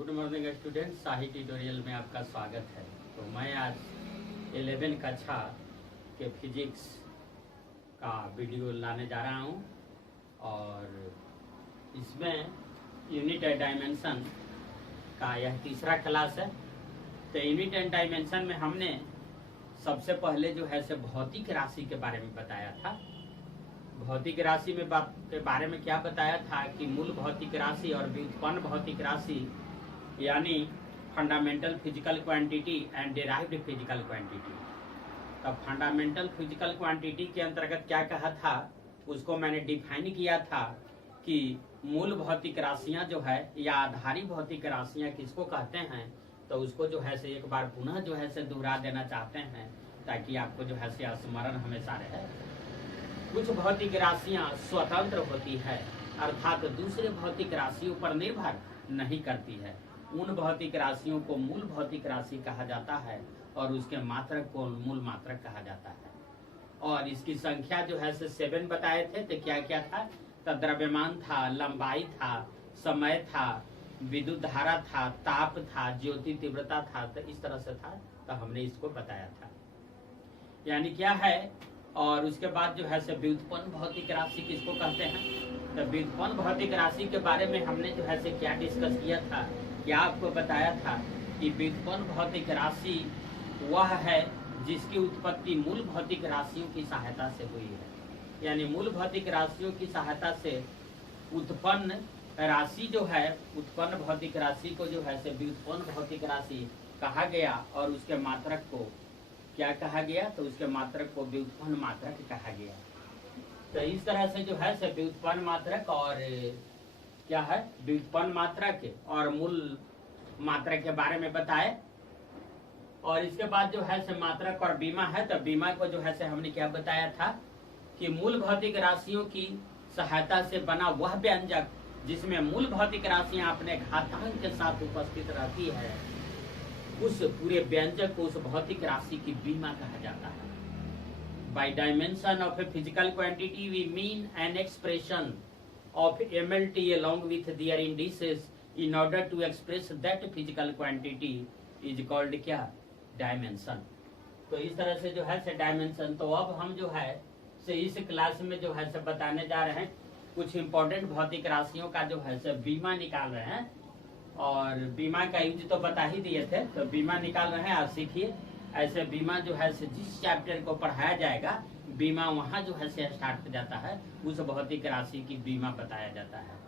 Good morning student, शाही tutorial में आपका स्वागत है। तो मैं आज 11 कक्षा के फिजिक्स का वीडियो लाने जा रहा हूं और इसमें यूनिट एंड डायमेंशन का यह तीसरा क्लास है। तो यूनिट एंड डायमेंशन में हमने सबसे पहले जो है से भौतिक राशि के बारे में बताया था। भौतिक राशि में के बारे में क्या बताया था कि मूल भौतिक राशि और व्युत्पन्न भौतिक राशि यानी fundamental physical quantity and derived physical quantity. तब फंडामेंटल फिजिकल क्वांटिटी के अंतर्गत क्या कहा था, उसको मैंने डिफाइन किया था कि मूल भौतिक राशियां जो है या आधारी भौतिक राशियां किसको कहते हैं। तो उसको जो है से एक बार पुनः जो है से दोहरा देना चाहते हैं ताकि आपको जो है से स्मरण हमेशा रहे। कुछ भौतिक राशियां स्वतंत्र होती है, अर्थात दूसरे भौतिक राशियों पर निर्भर नहीं करती है। उन भौतिक राशियों को मूल भौतिक राशि कहा जाता है और उसके मात्रक को मूल मात्रक कहा जाता है। और इसकी संख्या जो है से 7 बताए थे। तो क्या क्या था, तो द्रव्यमान था, लंबाई था, समय था, विद्युत धारा था, ताप था, ज्योति तीव्रता था। तो इस तरह से था। तो हमने इसको बताया था, यानी क्या है। और उसके बाद जो है से व्युत्पन्न भौतिक राशि किसको कहते हैं। तो व्युत्पन्न भौतिक राशि के बारे में हमने जो है से क्या डिस्कस किया था, क्या आपको बताया था कि व्युत्पन्न भौतिक राशि वह है जिसकी उत्पत्ति मूल भौतिक राशियों की सहायता से हुई है। यानी मूल भौतिक राशियों की सहायता से उत्पन्न राशि जो है, उत्पन्न भौतिक राशि को जो है से व्युत्पन्न भौतिक राशि कहा गया और उसके मात्रक को क्या कहा गया, तो उसके मात्रक को व्युत्पन्न मात्रक कहा गया। तो इस तरह से जो है से व्युत्पन्न मात्रक और क्या है, व्युत्पन्न मात्रक और मूल मात्रक के बारे में बताए। और इसके बाद जो है से मात्रक और बीमा है। तो बीमा को जो है से हमने क्या बताया था कि मूल भौतिक राशियों की सहायता से बना वह व्यंजक जिसमें मूल भौतिक राशियां अपने घातांक के साथ उपस्थित रहती है, उस पूरे व्यंजक को उस भौतिक राशि की बीमा कहा जाता है। By dimension of a physical quantity we mean an expression of MLT along with their indices in order to express that physical quantity is called क्या, डायमेंशन। तो इस तरह से जो है से डायमेंशन। तो अब हम जो है से इस क्लास में जो है से बताने जा रहे हैं कुछ इंपॉर्टेंट भौतिक राशियों का जो है से बीमा निकाल रहे हैं। और बीमा का यूज तो बता ही दिए थे, तो बीमा निकाल रहे हैं। आप सीखिए ऐसे बीमा जो है से जिस चैप्टर को पढ़ाया जाएगा बीमा वहाँ जो है से स्टार्ट हो जाता है, उस भौतिक राशि की बीमा बताया जाता है।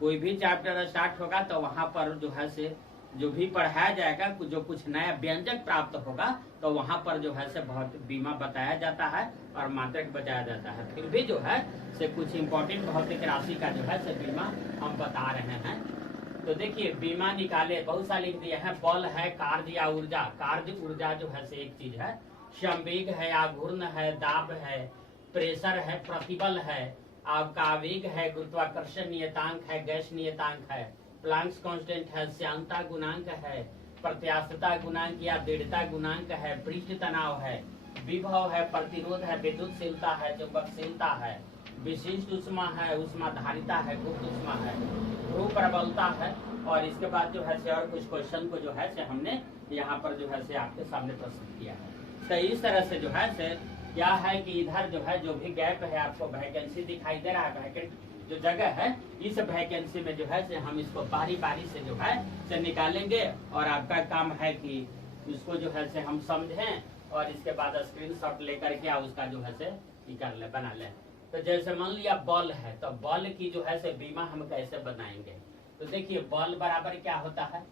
कोई भी चैप्टर स्टार्ट होगा तो वहाँ पर जो है से जो भी पढ़ाया जाएगा, जो कुछ नया व्यंजक प्राप्त होगा तो वहाँ पर जो है से बीमा बताया जाता है और मात्रक बताया जाता है। फिर भी जो है से कुछ इम्पोर्टेंट भौतिक राशि का जो है से बीमा हम बता रहे हैं। तो देखिए बीमा निकाले, बहुत सा लिख दिया है। बल है, कार्य या ऊर्जा। कार्य ऊर्जा जो है से एक चीज है। संवेग है, आघूर्ण है, दाब है, प्रेशर है, प्रतिबल है, आपका आवेग है, गुरुत्वाकर्षण नियतांक है, गैस नियतांक है, प्लांक्स कांस्टेंट है, श्यानता गुणांक है, प्रत्यास्थता गुणांक या दृढ़ता गुणांक है, पृष्ठ तनाव है, विभव है, प्रतिरोध है, विद्युतशीलता है, चुंबकशीलता है, विशिष्ट उष्मा है, उष्माधारिता है, गुप्त उष्मा है, ध्रुव प्रबलता है। और इसके बाद जो है से और कुछ क्वेश्चन को जो है से हमने यहाँ पर जो है से आपके सामने प्रस्तुत किया है। तो इस तरह से जो है से क्या है कि इधर जो है जो भी गैप है, आपको वैकेंसी दिखाई दे रहा है, वैकेंट जो जगह है, इस वैकेंसी में जो है से हम इसको बारी बारी से जो है से निकालेंगे। और आपका काम है कि उसको जो है से हम समझें और इसके बाद स्क्रीनशॉट लेकर के उसका जो है से कर ले, बना ले। तो जैसे मान लिया बल है, तो बल की जो है से बीमा हम कैसे बनाएंगे। तो देखिए बल बराबर क्या होता है,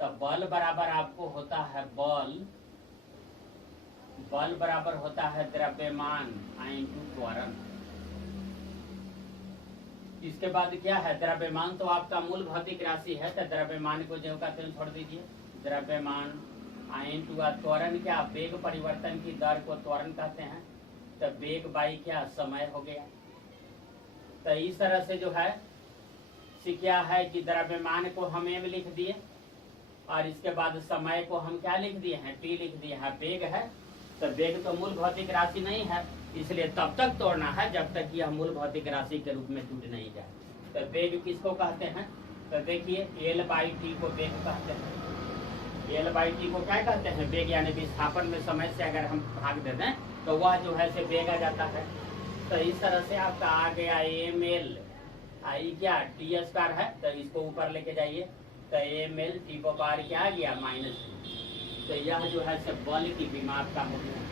तो बल बराबर आपको होता है बल बराबर होता है द्रव्यमान इंटू त्वरण। इसके बाद क्या है, द्रव्यमान तो आपका मूल भौतिक राशि है, तो द्रव्यमान को जो कहते हैं छोड़ दीजिए। द्रव्यमान इंटू त्वरण क्या, वेग परिवर्तन की दर को त्वरण कहते हैं। तो वेग बाई क्या, समय हो गया। तो इस तरह से जो है क्या है कि द्रव्यमान को हम m लिख दिए और इसके बाद समय को हम क्या लिख दिए हैं, t लिख दिए हैं। वेग है, तो वेग तो मूल भौतिक राशि नहीं है, इसलिए तब तक तोड़ना है जब तक यह मूल भौतिक राशि के रूप में टूट नहीं जाए। तो वेग किसको कहते हैं, तो देखिए L/T को वेग कहते हैं। L/T को क्या कहते हैं? वेग, यानी विस्थापन में समय से अगर हम भाग देते हैं तो वह जो है से वेग आ जाता है। तो इस तरह से आपका आ गया ml, आई क्या t² है, तो इसको ऊपर लेके जाइए, तो ml t² क्या आ गया -2। तो यह जो है से बल की विमाप का मूल्य है।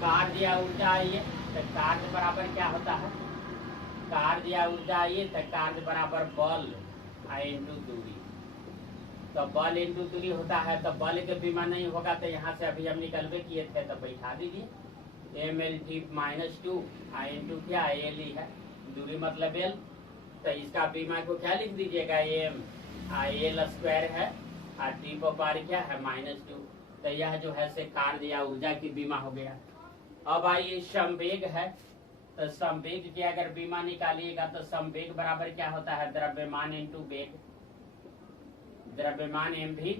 कार्य या ऊर्जा आइए, तो कार्य बराबर क्या होता है? कार्य या ऊर्जा आइए तो कार्य बराबर बल इंटू दूरी। तो बल इंटू दूरी होता है, तो बल के बीमा नहीं होगा तो यहाँ से अभी हम निकलवे किए थे, तो बैठा दीजिए mlt -2 इंटू क्या l है, दूरी मतलब l। तो इसका बीमा को क्या लिख दीजिएगा? l² है और t² क्या है -2। तो यह जो है से कार्य या ऊर्जा की बीमा हो गया। अब आइए संवेग है, तो संवेग की अगर बीमा निकालिएगा तो संवेग बराबर क्या होता है? द्रव्यमान इंटू वेग, द्रव्यमान m भी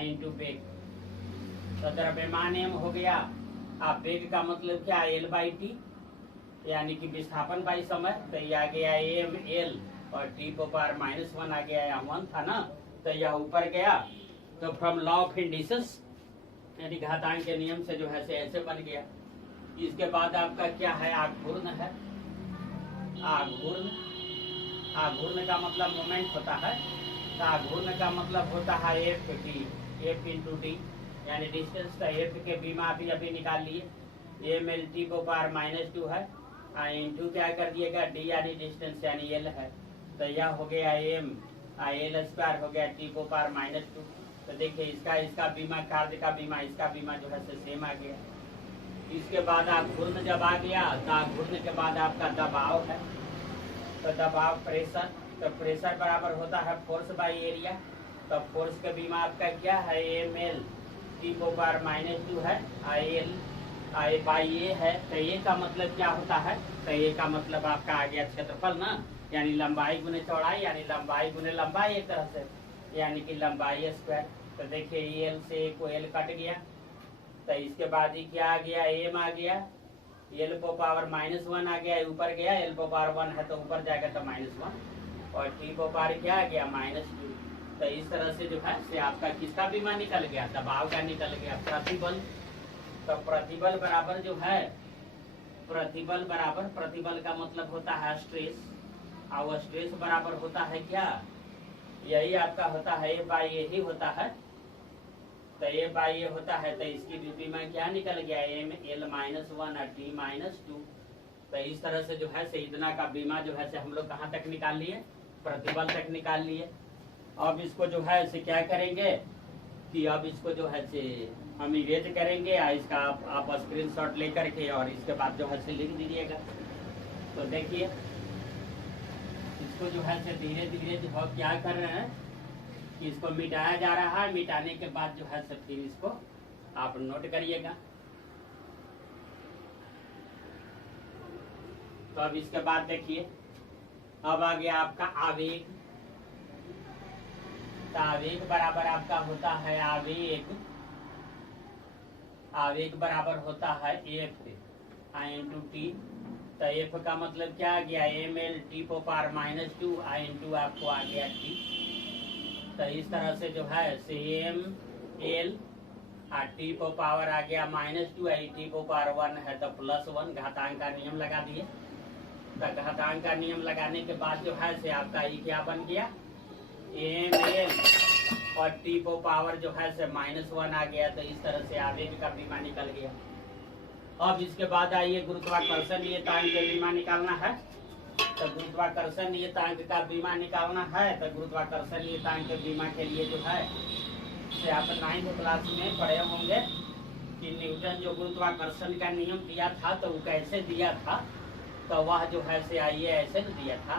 इंटू वेग। तो द्रव्यमान m हो गया, आप वेग का मतलब क्या? L/T, यानी कि विस्थापन बाई समय। तो ये आ गया ml और t⁻⁻1 आ गया, यहाँ 1 था ना, तो यह ऊपर गया। तो फ्रॉम लॉ ऑफ इंडिसेस, यानी घातांक के नियम से जो है से ऐसे बन गया। इसके बाद आपका क्या है? आघूर्ण है। आघूर्ण, आघूर्ण का मतलब मोमेंट होता है। तो आघूर्ण का मतलब होता है f इंटू डी, यानी डिस्टेंस। तो f के बीमा अभी निकाल लिए, ml t⁻⁻2 है इंटू क्या कर दिएगा? d, यानी डिस्टेंस यानी l है। तो यह हो गया m l² हो गया t⁻⁻2। तो देखिए इसका बीमा, कार्य का बीमा, इसका बीमा जो है सेम आ गया। इसके बाद आघूर्ण जब आ गया, तो आघूर्ण के बाद आपका दबाव है। तो दबाव प्रेशर, तो प्रेशर बराबर होता है फोर्स बाई एरिया। तो फोर्स का बीमा आपका क्या है? ml t⁻⁻2 है l बाई a है। तो a का मतलब क्या होता है? तो a का मतलब आपका आ गया क्षेत्रफल ना, यानी लंबाई गुने चौड़ाई, यानी लंबाई गुने लंबाई, एक तरह से, यानी कि लंबाई स्क्वायर। तो देखिए l से को l कट गया, तो इसके बाद ही क्या आ गया? m आ गया, l⁻−1 आ गया, ऊपर गया, l⁻1 है तो ऊपर जाएगा तो -1, और t⁻ क्या आ गया? -2। तो इस तरह से जो है से आपका किसका बीमा निकल गया? दबाव का निकल गया। प्रतिबल, तो प्रतिबल बराबर जो है, प्रतिबल बराबर, प्रतिबल का मतलब होता है स्ट्रेस, और स्ट्रेस बराबर होता है क्या? यही आपका होता है A/A ही होता है। तो A/A होता है, तो इसकी भी बीमा क्या निकल गया? ml-1 और t-2। तो इस तरह से जो है से इतना का बीमा जो है से हम लोग कहाँ तक निकाल लिए? प्रतिबल तक निकाल लिए। अब इसको जो है से क्या करेंगे कि अब इसको जो है से हम इरेज करेंगे, इसका आप स्क्रीनशॉट लेकर के और इसके बाद जो है से लिख दीजिएगा। तो देखिए इसको जो है से धीरे धीरे जो है क्या कर रहे हैं कि इसको मिटाया जा रहा है। मिटाने के बाद जो है से फिर इसको आप नोट करिएगा। तो अब इसके बाद देखिए, अब आ गया आपका आवेग। तो आवेग बराबर आपका होता है, आवेग बराबर होता है F इंटू टी। तो F का मतलब क्या आ गया? ml t⁻⁻2 इंटू आपको आ गया t। तो इस तरह से जो है सेम l और t⁻ आ गया -2, t⁻1 है तो +1, घातांक का नियम लगा दिए। तो घातांक का नियम लगाने के बाद जो है से आपका ये क्या बन गया? ml और t⁻ जो है से -1 आ गया। तो इस तरह से आवेग का बीमा निकल गया। अब इसके बाद आइए गुरुत्वाकर्षण नियतांक का बीमा निकालना है। तो गुरुत्वाकर्षण नियतांक का बीमा निकालना है, तो गुरुत्वाकर्षण नियतांक के बीमा के लिए जो है से आप 9th क्लास में पढ़े होंगे कि न्यूटन जो गुरुत्वाकर्षण का नियम दिया था तो वो कैसे दिया था। तो वह जो है से आइए ऐसे दिया था।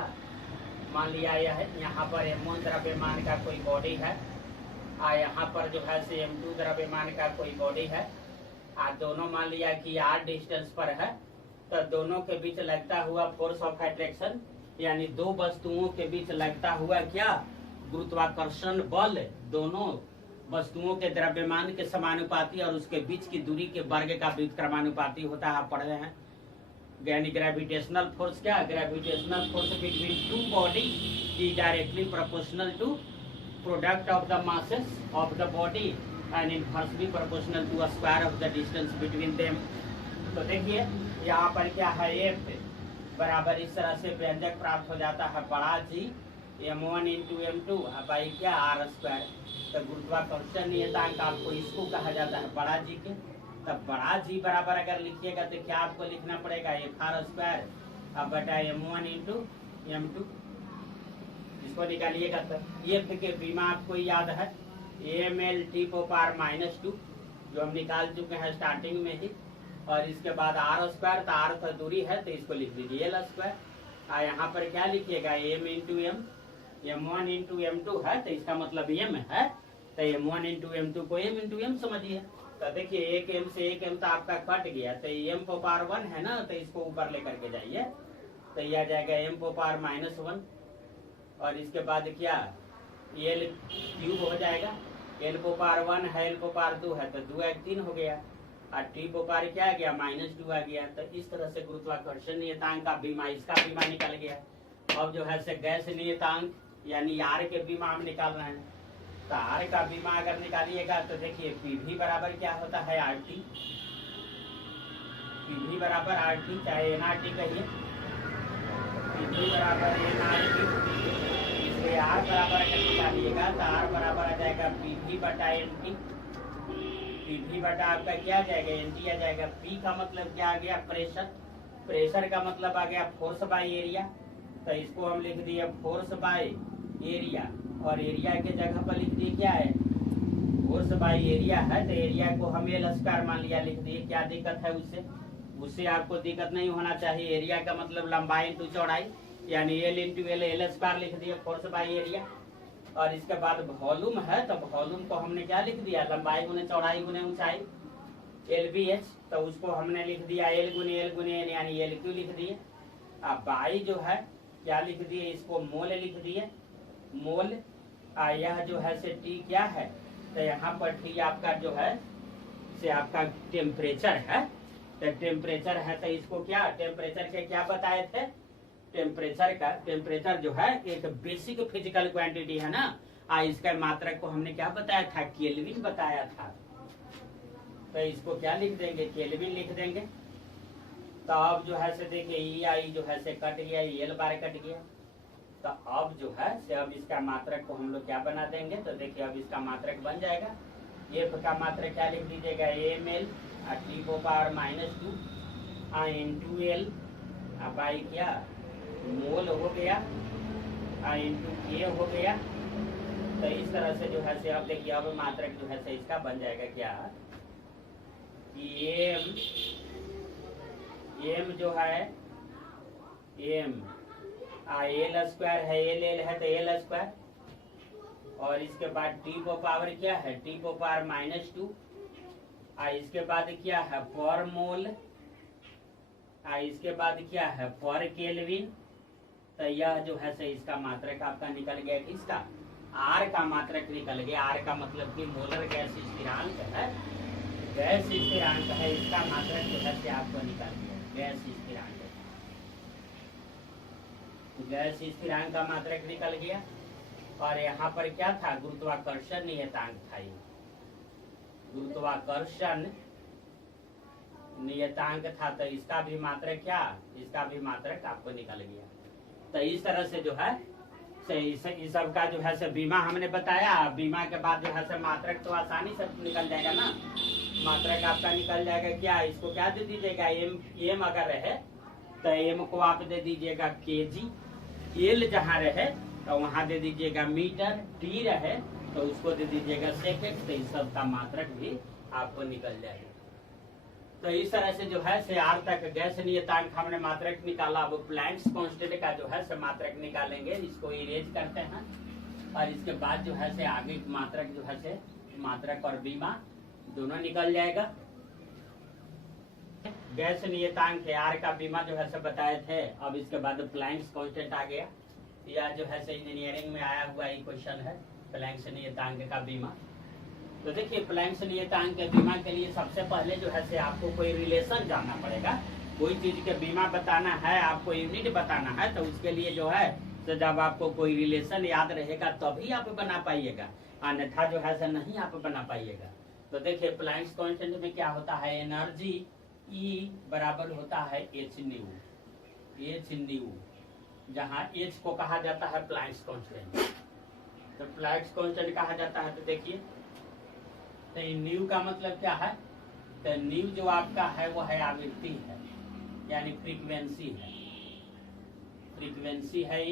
मान लिया यहाँ पर m1 द्रव्यमान का कोई बॉडी है और यहाँ पर जो है से m2 द्रव्यमान का कोई बॉडी है, और दोनों मान लिया कि r डिस्टेंस पर है। तो दोनों के बीच लगता हुआ फोर्स ऑफ अट्रैक्शन, यानी दो वस्तुओं के बीच लगता हुआ क्या? गुरुत्वाकर्षण बल, दोनों वस्तुओं के द्रव्यमान के समानुपाती और उसके बीच की दूरी के वर्ग का व्युत्क्रमानुपाती होता है, आप पढ़ रहे हैं। यानी ग्रेविटेशनल फोर्स क्या? Gravitational force between two body is directly proportional to product of the masses of the body and inversely proportional to a square of the distance between them। तो देखिए यहाँ पर क्या है, F बराबर इस तरह से व्यंजक प्राप्त हो जाता है बड़ा G m1 into m2 by क्या r स्क्वायर। तो गुरुत्वाकर्षण नियतांक आपको इसको कहा जाता है बड़ा G के। तब बड़ा G बराबर अगर लिखिएगा तो क्या आपको लिखना पड़ेगा, f r स्क्वायर अब बटा m1 इंटू m2। इसको निकालिएगा तो F के बीमा आपको याद है ml t पावर -2 जो हम निकाल चुके हैं स्टार्टिंग में ही, और इसके बाद r स्क्वायर, तो r तो दूरी है तो इसको लिख दीजिए l स्क्वायर। यहाँ पर क्या लिखिएगा m into m, m1 into m2 है तो इसका मतलब m है, तो m1 इंटू m2 को m इंटू m समझिए। तो देखिए एक m से एक m तो आपका कट गया, तो m पावर 1 है ना, तो इसको ऊपर लेकर के जाइए तो यह आ जाएगा m पावर -1, और इसके बाद क्या l क्यूब हो जाएगा, l पावर 1 है l पावर 2 है तो 2 1 3 हो गया, और t पावर क्या आ गया -2 आ गया। तो इस तरह से गुरुत्वाकर्षण नियतांक का बीमा, इसका बीमा निकल गया। अब जो है से गैस नियतांक यानी r के बीमा हम निकाल रहे हैं, तो r का बीमा अगर निकालिएगा तो देखिए pv बराबर क्या होता है rt, pv बराबर rt चाहे nrt कहिए, pv बराबर nrt, इसलिए r बराबर अगर निकालिएगा तो r बराबर आ जाएगा pv बटा nt, pv बटा आपका क्या आ जाएगा nt आ जाएगा। p का मतलब क्या आ गया प्रेशर, प्रेशर का मतलब आ गया फोर्स बाय एरिया, तो इसको हम लिख दिए फोर्स बाय एरिया, और एरिया के जगह पर लिख दिए क्या है फोर्स बाय एरिया है, तो एरिया को हम एल स्क्वायर मान लिया, लिख दिए। क्या दिक्कत है उससे, उससे आपको दिक्कत नहीं होना चाहिए। एरिया का मतलब लंबाई इंटू चौड़ाई, यानी एल इंटू एल स्क्वायर लिख दिए फोर्स बाय एरिया। और इसके बाद वॉल्यूम है तो वॉल्यूम को हमने क्या लिख दिया, लंबाई गुने चौड़ाई गुने ऊंचाई LBH, तो उसको हमने लिख दिया L गुने N यानी LQ लिख दिए। अब बाई जो है क्या लिख दिए, इसको मोल लिख दिए, मोल। यह जो है से T क्या है, तो यहाँ पर T आपका जो है से आपका टेम्परेचर है, तो टेम्परेचर है तो इसको क्या टेम्परेचर के क्या बताए थे, टेम्परेचर जो है एक बेसिक फिजिकल क्वांटिटी है ना, इसका मात्रक को हमने क्या बताया था, केल्विन बताया था, तो इसको क्या लिख देंगे केल्विन लिख देंगे। तो अब जो है से देखिए EI जो है से कट गया, EL बार कट गया, तो अब जो है से अब इसका मात्रक को हम लोग क्या बना देंगे, तो देखिए अब इसका मात्रक बन जाएगा, F का मात्रक क्या लिख दीजिएगा ml t power -2 into l by क्या मोल हो गया इंटू k हो गया। तो इस तरह से जो है से अब देखिए अब मात्रक जो है से इसका बन जाएगा क्या, m जो है m l स्क्वायर है, l है तो l स्क्वायर, और इसके बाद t को पावर क्या है t को पावर -2, इसके बाद क्या है पर मोल, इसके बाद क्या है पर केल्विन। तो यह जो है से इसका मात्रक आपका निकल गया, किसका R का मात्रक निकल गया। R का मतलब कि मोलर गैस स्थिरांक है, गैस स्थिरांक है, इसका मात्रक जो है से आपको निकल गया गैस स्थिरांक, गैस स्थिरांक का मात्रक निकल गया। और यहाँ पर क्या था गुरुत्वाकर्षण नियतांक था, ये गुरुत्वाकर्षण नियतांक था, तो इसका भी मात्रक क्या, इसका भी मात्रक आपको निकल गया। तो इस तरह से जो है इस सब का जो है से बीमा हमने बताया। बीमा के बाद जो है से मात्रक तो आसानी से निकल जाएगा ना, मात्रक आपका निकल जाएगा क्या, इसको क्या दे दीजिएगा एम अगर रहे तो एम को आप दे दीजिएगा केजी, एल जहाँ रहे तो वहाँ दे दीजिएगा मीटर, टी रहे तो उसको दे दीजिएगा सेकेंड, तो इस सब का मात्रक भी आपको निकल जाएगा। तो इस तरह से जो है से आर तक गैस नियतांक हमने मात्रक निकाला। अब प्लैंक्स कांस्टेंट का जो है से मात्रक निकालेंगे, इसको इरेज करते हैं, और इसके बाद जो है से आगे मात्रक जो है से मात्रक और बीमा दोनों निकल जाएगा। गैस नियतांक है, आर का बीमा जो है से बताए थे। अब इसके बाद प्लैंक्स कांस्टेंट आ गया, यह जो है से इंजीनियरिंग में आया हुआ एक क्वेश्चन है, प्लैंक्स नियतांक का बीमा। तो देखिए प्लैंक्स नियतांक के बीमा के लिए सबसे पहले जो है से आपको कोई रिलेशन जानना पड़ेगा। कोई चीज के बीमा बताना है, आपको यूनिट बताना है, तो उसके लिए जो है तो जब आपको कोई रिलेशन याद रहेगा तभी आप बना पाइएगा, अन्यथा जो है नहीं आप बना पाइएगा। तो देखिए प्लैंक्स कांस्टेंट में क्या होता है, एनर्जी E बराबर होता है एच न्यू, जहाँ एच को कहा जाता है प्लैंक्स कांस्टेंट। तो प्लैंक्स कांस्टेंट कहा जाता है, तो देखिए तो न्यू का मतलब क्या है, तो न्यू जो आपका है वो है आवृत्ति है, यानी फ्रीक्वेंसी है।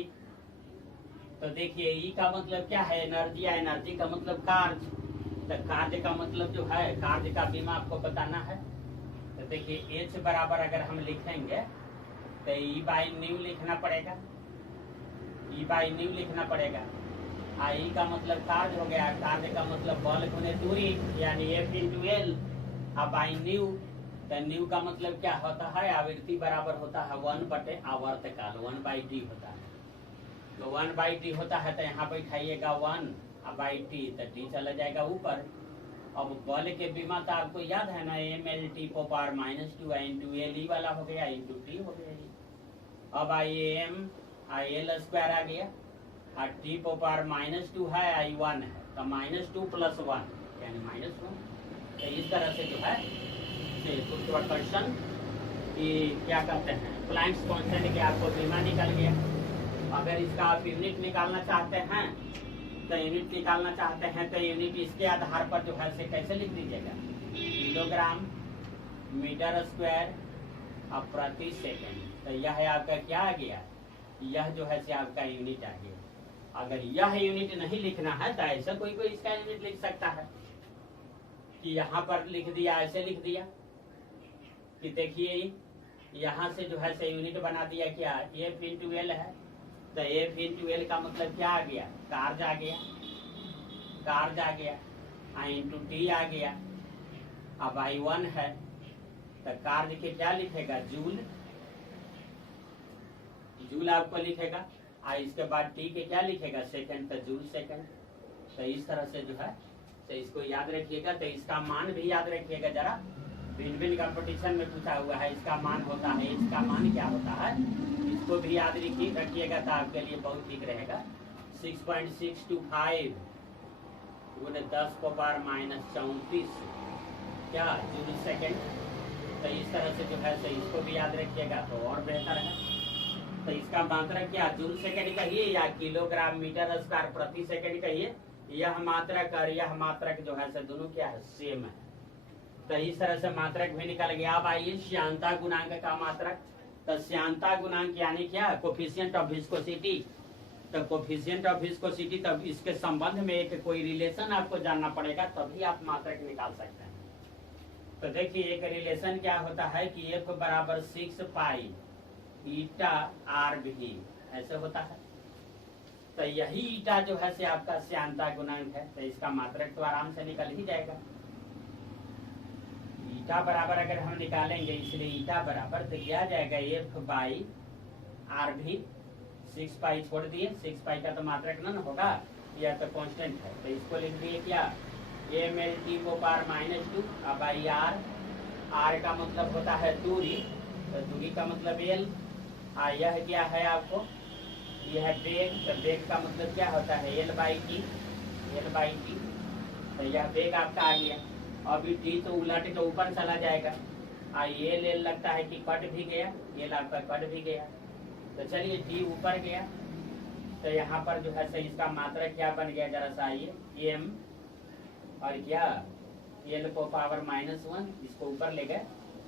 तो देखिए ई का मतलब क्या है, एनर्जी, एनर्जी का मतलब कार्य, तो कार्य का मतलब जो है कार्य का बीमा आपको बताना है। तो देखिए एच बराबर अगर हम लिखेंगे तो ई बाई न्यू लिखना पड़ेगा, आई का मतलब कार्य हो गया, कार्य का मतलब बल गुने दूरी यानी एफ इंटू एल, अब बाई न्यू, तो न्यू का मतलब क्या होता है, आवृत्ति बराबर होता है 1/आवर्तकाल, 1/t होता है। तो 1/t होता है, तो यहाँ बैठाइएगा 1/t, तो t चला जाएगा ऊपर। अब बल के बीमा तो आपको याद है ना, mLT को पावर -2 इंटू एल ई वाला हो गया इंटू टी हो गया। अब IAM IL स्क्वायर आ गया, और टी को पावर -2 है, I1 है, तो -2 + 1 यानी -1। तो इस तरह से जो है गुरुत्वाकर्षण की क्या कहते हैं, प्लैंक्स कांस्टेंट के आपको बीमा निकल गया। अगर इसका आप यूनिट निकालना चाहते हैं तो यूनिट इसके आधार पर जो है से कैसे लिख दीजिएगा, किलोग्राम मीटर स्क्वायर अब प्रति सेकेंड। तो यह है आपका क्या आ गया, यह जो है से आपका यूनिट आ गया। अगर यह यूनिट नहीं लिखना है तो ऐसा कोई इसका यूनिट लिख सकता है कि यहाँ पर लिख दिया, ऐसे लिख दिया कि देखिए यहाँ से जो है से यूनिट बना दिया क्या, एफ इंटू एल है, तो एफ इंटू एल का मतलब क्या आ गया, कार्य आ गया, इंटू टी आ गया। अब I1 है तो कार्य के क्या लिखेगा, जूल आपको लिखेगा, और इसके बाद टी के क्या लिखेगा, सेकंड, तो जूल सेकंड। तो इस तरह से जो है तो इसको याद रखिएगा। तो इसका मान भी याद रखिएगा जरा, भिन्न कंपटीशन में पूछा हुआ है, इसका मान होता है, इसका मान क्या होता है, इसको भी याद रखिएगा तो आपके लिए बहुत ठीक रहेगा। 6.625 गुणे 10⁻⁻34 क्या जूल सेकंड। तो इस तरह से जो है तो इसको भी याद रखिएगा तो और बेहतर है। तो इसका मात्रक क्या, जूल सेकंड कहिए या किलोग्राम मीटर स्क्वायर प्रति सेकंड कहिए, यह मात्रक और यह मात्रक जो है से दोनों क्या है, सेम है। तो इस तरह से मात्रक भी निकल गया। अब आइए श्यानता गुणांक का मात्रक। तो श्यानता गुणांक यानी क्या, कोफिशिएंट ऑफ विस्कोसिटी। तो कोफिशिएंट ऑफ विस्कोसिटी, तब इसके संबंध में एक कोई रिलेशन आपको जानना पड़ेगा तभी आप मात्रक निकाल सकते हैं। तो देखिए एक रिलेशन क्या होता है कि F बराबर 6 पाई ईटा RV ऐसे होता है। तो यही ईटा जो है से आपका श्यानता गुणांक है, तो इसका मात्रक तो आराम से निकल ही जाएगा। ईटा बराबर अगर हम निकालेंगे, इसलिए ईटा बराबर तो क्या जाएगा, F/RV। 6 पाई छोड़ दिए, 6 पाई का तो मात्रक न होगा, यह तो कांस्टेंट है, तो इसको लिख दिए क्या, mLT को पावर -2 अब R, R का मतलब होता है दूरी, तो दूरी का मतलब L, यह क्या है आपको, यह वेग, तो वेग का मतलब क्या होता है, L/T। तो यह वेग आपका आ गया। अभी T तो उलट के ऊपर चला जाएगा, ये L लगता है कि कट भी गया, L आपका कट भी गया। तो चलिए T ऊपर गया, तो यहाँ पर जो है सही इसका मात्रक क्या बन गया, जरा सा आइए, M और क्या L को पावर -1, इसको ऊपर ले गए,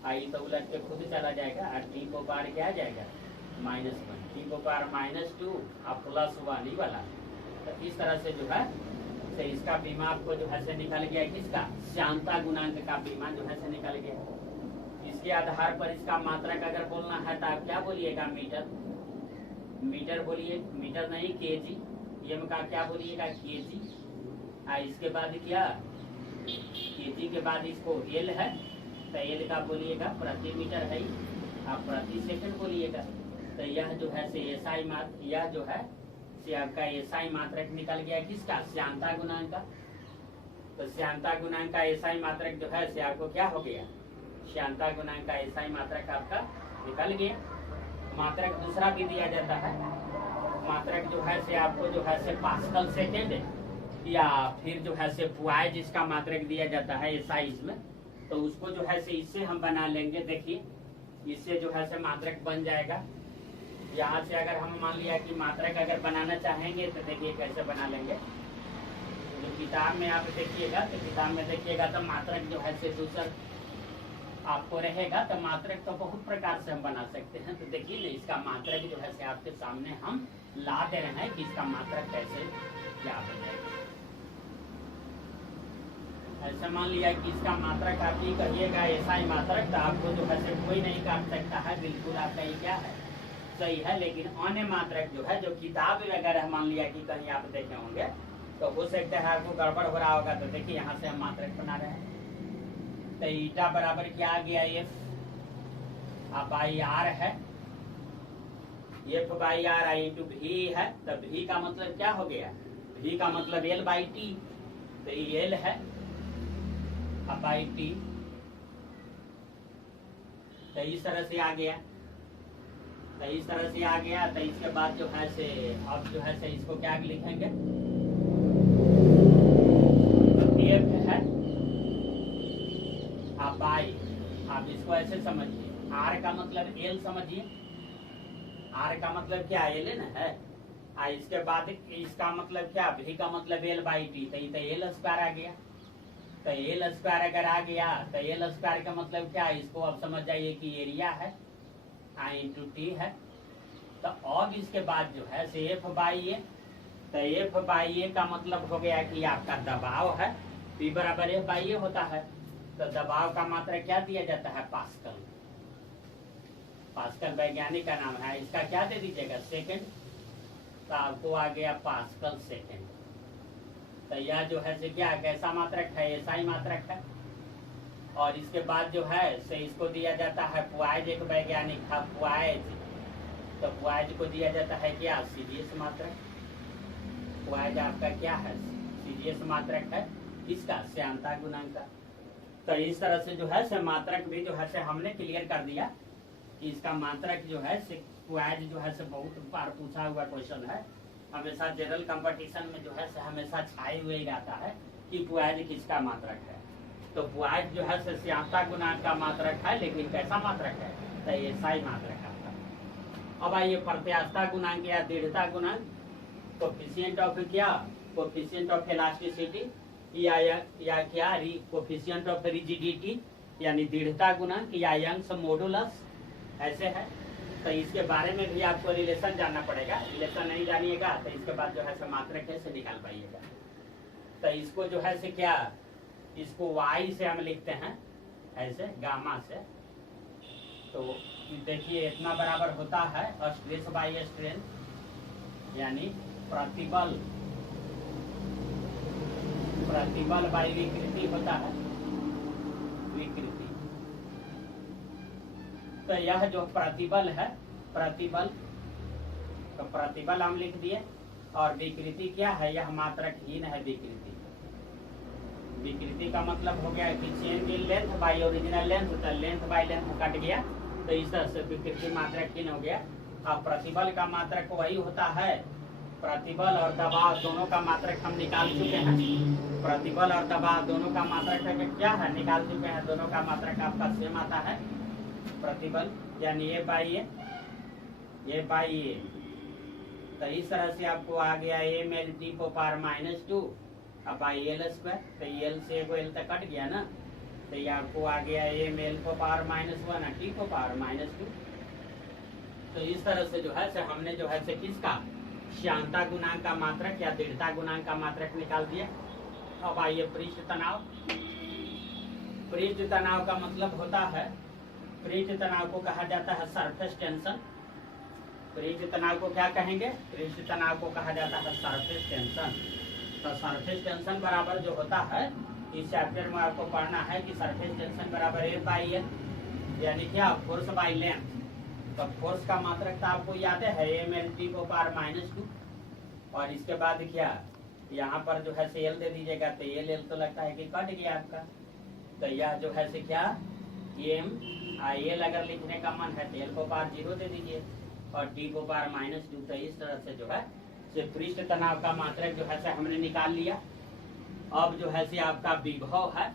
आई तो उलट के खुद चला जाएगा, और T को पावर क्या आ जाएगा, -1, T को पावर -2 और +1 ही वाला। तो इस तरह से जो है तो इसका बीमा आपको जो है से निकल गया, किसका, श्यानता गुणांक का बीमा जो है से निकल गया। इसके आधार पर इसका मात्रक अगर बोलना है तो आप क्या बोलिएगा, मीटर बोलिए, मीटर नहीं केजी। एम का क्या बोलिएगा, केजी। इसके बाद क्या, केजी के बाद इसको एल है, तो एल का बोलिएगा प्रति मीटर है, आप प्रति सेकंड बोलिएगा। तो यह जो है से एसआई यह जो है से आपका एसआई मात्रक निकल गया, किसका, श्यानता गुणांक का। तो श्यानता गुणांक का एसआई मात्रक जो है से आपको क्या हो गया, श्यानता गुणांक का एसआई मात्रक आपका निकल गया। मात्रक दूसरा भी दिया जाता है, मात्रक जो है से आपको जो है से पास्कल सेकेंड या फिर जो है से पुआय जिसका मात्रक दिया जाता है साइज में, तो उसको जो है से इससे हम बना लेंगे। देखिए इससे जो है से मात्रक बन जाएगा। यहाँ से अगर हम मान लिया कि मात्रक अगर बनाना चाहेंगे तो देखिए कैसे बना लेंगे। तो किताब में आप देखिएगा तो किताब में देखिएगा तो मात्रक जो है से दूसरा आपको रहेगा। तो मात्रक तो बहुत प्रकार से हम बना सकते हैं। तो देखिए ना इसका मात्रक जो है से आपके सामने हम ला दे रहे हैं कि इसका मात्रक कैसे क्या हो जाएगा। ऐसा मान लिया कि इसका मात्रक आप ही कहिएगा ऐसा ही मात्रक, तो आपको जो है से कोई नहीं काट सकता है, बिल्कुल आपका ये क्या है सही है। लेकिन अन्य मात्रक जो है जो किताब वगैरह मान लिया कि कहीं आप देखे होंगे तो हो सकता है आपको गड़बड़ हो रहा होगा। तो देखिए यहाँ से हम मात्रक बना रहे हैं। तो ईटा बराबर क्या आ गया एफ बाई आर है, F by are I into भी है। तो भी का मतलब क्या हो गया, भी का मतलब एल बाई टी। तो ये एल है बाई टी। तो इस तरह से आ गया, तो इस तरह से आ गया। तो इसके बाद जो है से अब जो है से इसको क्या लिखेंगे, एफ है बाई, आप इसको ऐसे समझिए, आर का मतलब एल समझिए, आर का मतलब क्या एल है ना है। इसके बाद इसका मतलब क्या, भी का मतलब एल बाई टी। तो एल स्क्वायर आ गया। तो एल स्क्वायर अगर आ गया तो एल स्क्वायर का मतलब क्या, इसको अब समझ जाइए कि एरिया है आई इंटू टी है। तो अब इसके बाद जो है से एफ बाई ए। तो एफ बाई ए का मतलब हो गया कि आपका दबाव है, पी बराबर एफ बाई ए होता है। तो दबाव का मात्रा क्या दिया जाता है, पास्कल। पास्कल वैज्ञानिक का नाम है। इसका क्या दे दीजिएगा, सेकंड। तो आपको आ गया पास्कल सेकंड। तो यह जो है से क्या कैसा मात्रक है, ऐसा ही मात्रक है। और इसके बाद जो है से इसको दिया जाता है पुआइज, एक वैज्ञानिक था पुआइज। तो पुआइज को दिया जाता है क्या, सीजीएस मात्रक। पुआइज आपका क्या है, सीजीएस मात्रक है। किसका, श्यानता गुणांक का। तो इस तरह से जो है से मात्रक भी जो है से हमने क्लियर कर दिया कि इसका मात्रक जो है से पुआइज जो है से बहुत बार पूछा हुआ क्वेश्चन है। हमेशा जनरल कंपटीशन में जो है से हमेशा छाए हुए ही रहता है कि पुआइज किसका मात्रक है। तो पुआइज जो है से श्यानता गुणांक का मात्रक है, लेकिन कैसा मात्रक है, तो ऐसा ही मात्रक है। अब आइए प्रत्यास्थता गुणांक या दृढ़ता गुणांक, कोफिशिएंट ऑफ क्या, कोफिशिएंट ऑफ इलास्टिसिटी या क्या कोफिशिएंट ऑफ रिजिडिटी यानी दृढ़ता गुणांक या यंग्स मॉडुलस ऐसे है। तो इसके बारे में भी आपको रिलेशन जानना पड़ेगा। रिलेशन नहीं जानिएगा तो इसके बाद जो है से मात्रक कैसे निकाल पाइएगा। तो इसको जो है से क्या, इसको y से हम लिखते हैं ऐसे गामा से। तो देखिए इतना बराबर होता है स्ट्रेस बाई स्ट्रेन, यानी प्रतिबल बाई विकृति होता है, विकृति। तो यह जो प्रतिबल है, प्रतिबल तो प्रतिबल हम लिख दिए। और विकृति क्या है, यह मात्रकहीन है विकृति। विकृति का मतलब हो गया कि चेन की लेंथ बाई ओरिजिनल लेंथ। तो लेंथ बाई लेंथ कट गया, तो इस तरह से विकृति मात्रकहीन हो गया। अब प्रतिबल का मात्रक वही होता है, प्रतिबल और दबाव दोनों का मात्रक हम निकाल चुके हैं। प्रतिबल और दबाव दोनों का मात्रक क्या है, निकाल चुके हैं। दोनों का मात्रक आपका सेम आता है, प्रतिबल यानी ए बाई ए। तो इस तरह से आपको आ गया एम एल टी को पावर -2 अब बाई एल स्क्वायर। तो एल से एगो एल तक कट गया ना, तो ये आपको आ गया एम एल को पावर -1 टी को पावर -2। तो इस तरह से जो है से हमने जो है से किसका, श्यानता गुणांक का मात्रक या दृढ़ता गुणांक का मात्रक निकाल दिया। अब आइए पृष्ठ तनाव। पृष्ठ तनाव का मतलब होता है, पृष्ठ तनाव को कहा जाता है सरफेस टेंशन। पृष्ठ तनाव को क्या कहेंगे, पृष्ठ तनाव को कहा जाता है सरफेस टेंशन। तो सरफेस टेंशन बराबर जो होता है, इस चैप्टर में आपको पढ़ना है कि सरफेस टेंशन बराबर एफ बाई एल, यानी क्या, फोर्स बाई लेंथ। तो फोर्स का मात्रक तो आपको याद है एम एल टी को पावर -2। और इसके बाद क्या, यहाँ पर जो है से एल दे दीजिएगा। तो एल तो लगता है कि कट गया आपका। तो यह जो है से क्या, एम एल अगर लिखने का मन है तो एल को पावर 0 दे दीजिए। और टी को पावर -2। तो इस तरह से जो है से पृष्ठ तनाव का मात्रक जो है से हमने निकाल लिया। अब जो है से आपका विभव है,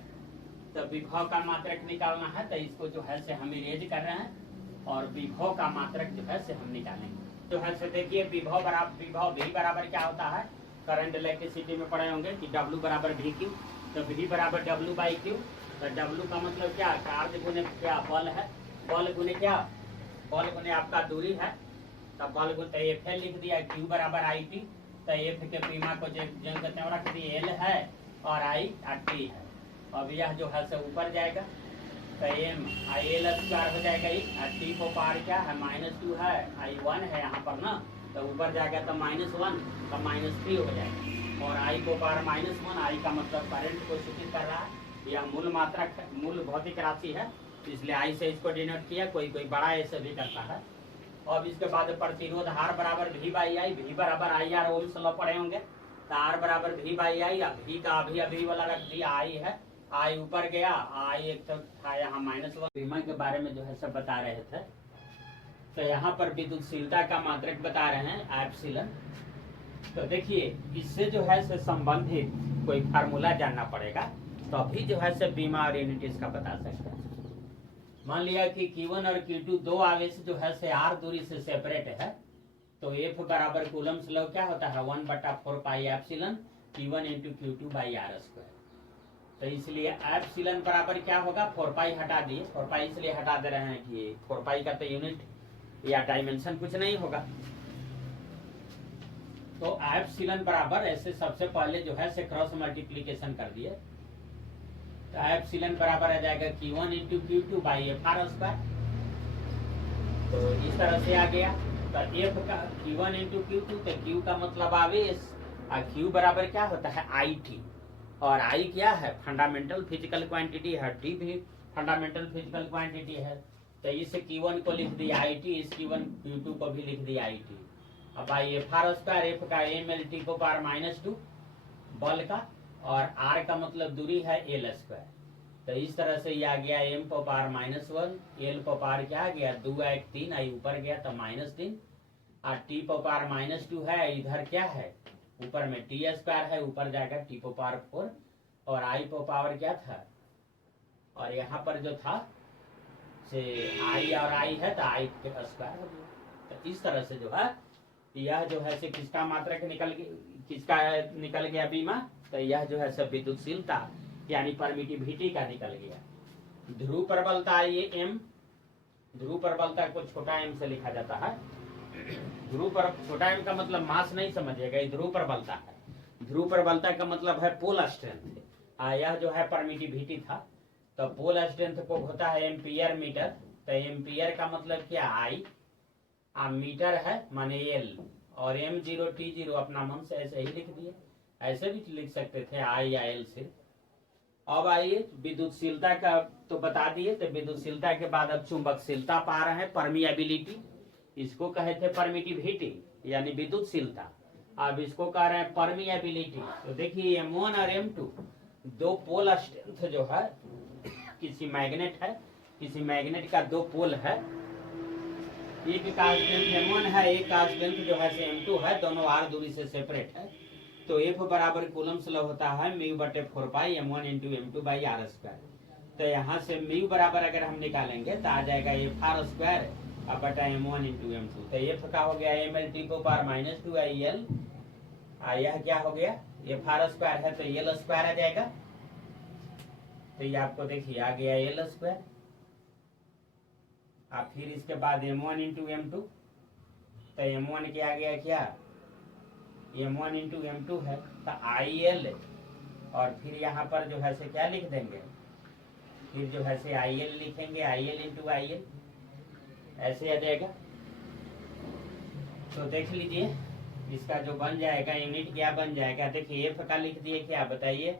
तो विभव का मात्रक निकालना है, तो इसको जो है से हम इरेज कर रहे हैं और विभव का मात्रक जो है से हम निकालेंगे। जो है से देखिए विभव V बराबर क्या होता है, करंट इलेक्ट्रिसिटी में पढ़े होंगे कि W बराबर VQ, तो V बराबर W/Q। तो W का मतलब क्या, कार्य गुने क्या, बल है, बल गुने क्या, बल गुने आपका दूरी है, तो बल गुने F लिख दिया। Q बराबर IT, तो F के बीमा को जन करते हैं रख दिए, L है और I T है। अब यह जो है से ऊपर जाएगा, तो M IL² हो जाएगा। T को पार क्या है, -2 है, I1 है यहाँ पर ना, तो ऊपर जाएगा तो -1, तो -3 हो जाएगा। और I को पार -1, I का मतलब करंट को सूचित कर रहा है, यह मूल मात्रक, मूल भौतिक राशि है, इसलिए I से इसको डिनोट किया। कोई कोई बड़ा ऐसे भी करता है। अब इसके बाद प्रतिरोध R बराबर V/I, V बराबर IR, ओम्स लॉ पढ़े होंगे, तो R बराबर V/I, V का अभी वाला रख दिया, I है, I ऊपर गया, I एक तो था यहाँ -1। बीमा के बारे में जो है सब बता रहे थे, तो यहाँ पर विद्युतशीलता का मात्रक बता रहे हैं एप्सिलॉन। तो देखिए इससे जो है से संबंधित कोई फार्मूला जानना पड़ेगा, तो अभी जो है से बीमा और यूनिट का बता सकते हैं। मान लिया कि Q1 और Q2 दो आवेश जो है से R दूरी से सेपरेट है, तो F बराबर कूलम्स लॉ क्या होता है, 1/4 पाई एप्सिलॉन Q1 × Q2/R²। तो इसलिए एप्सिलॉन बराबर क्या होगा, 4 पाई हटा दिए, 4 पाई इसलिए हटा दे रहे हैं कि 4 पाई का तो यूनिट या डायमेंशन कुछ नहीं होगा। तो एप्सिलॉन बराबर ऐसे सबसे पहले जो है से क्रॉस मल्टीप्लीकेशन कर दिए, तो एप्सिलॉन बराबर आ जाएगा Q1 × Q2/FR²। तो इस तरह से आ गया। तो F का Q1 × Q2, तो Q का मतलब आवेश, और Q बराबर क्या होता है, IT, और I क्या है, फंडामेंटल फिजिकल क्वांटिटी है, T भी फंडामेंटल फिजिकल क्वांटिटी है। तो इस Q1 को लिख दिया IT, इस Q2 को भी लिख दिया IT। अब आइए FR², F का mLT को पावर -2 बल का, और R का मतलब दूरी है L²। तो इस तरह से ये आ गया M को पावर -1, L को पावर क्या आ गया, 2 1 3, I ऊपर गया तो -3, और T को पावर -2 है, इधर क्या है, ऊपर में T² है, ऊपर जाएगा T को पावर 4, और I को पावर क्या था, और यहाँ पर जो था से I और I है, तो I के स्क्वायर हो गया। तो इस तरह से जो है यह जो है से किसका मात्रक किसका निकल गया बीमा, तो यह जो है सब विद्युतशीलता यानी परमिटिविटी का निकल गया। ध्रुव प्रबलता, ये M, ध्रुव प्रबलता को छोटा m से लिखा जाता है। छोटा m का मतलब मास नहीं समझिएगा, ये ध्रुव प्रबलता है। ध्रुव प्रबलता का मतलब है पोल स्ट्रेंथ, यह जो है परमिटिविटी था। तो पोल स्ट्रेंथ को होता है एम्पियर मीटर, तो एम्पियर का मतलब क्या, I, मीटर है माने L, और M0 T0 अपना मन से ऐसे ही लिख दिए, ऐसे भी लिख सकते थे I या L से। अब आइए विद्युतशीलता का तो बता दिए, तो विद्युतशीलता के बाद अब चुंबकशीलता पा रहे हैं, परमिएबिलिटी, इसको कहे थे परमिटिविटी यानी विद्युतशीलता, अब इसको कह रहे हैं परमिएबिलिटी। तो देखिए M1 और M2 दो पोल स्ट्रेंथ जो है, किसी मैग्नेट है, किसी मैग्नेट का दो पोल है, एक का स्ट्रेंथ M1 है, एक का स्ट्रेंथ जो है M2 है, दोनों R दूरी से सेपरेट है। तो F बराबर कूलम्स लॉ होता है μ/4 पाई M1 × M2/R²। तो यहाँ से μ बराबर अगर हम निकालेंगे तो आ जाएगा FR² अब बटा M1 × M2। तो F का हो गया mLT को पावर -2 IL, यह क्या हो गया, FR² है तो L² आ जाएगा। तो ये आपको देखिए आ गया L², अब फिर इसके बाद M1 × M2, तो M1 के आ गया क्या, M1 × M2 है, तो IL, और फिर यहाँ पर जो है से क्या लिख देंगे, फिर जो है से IL लिखेंगे, IL × IL, ऐसे आ जाएगा। तो देख लीजिए इसका जो बन जाएगा यूनिट क्या बन जाएगा, देखिए F का लिख दिए क्या बताइए,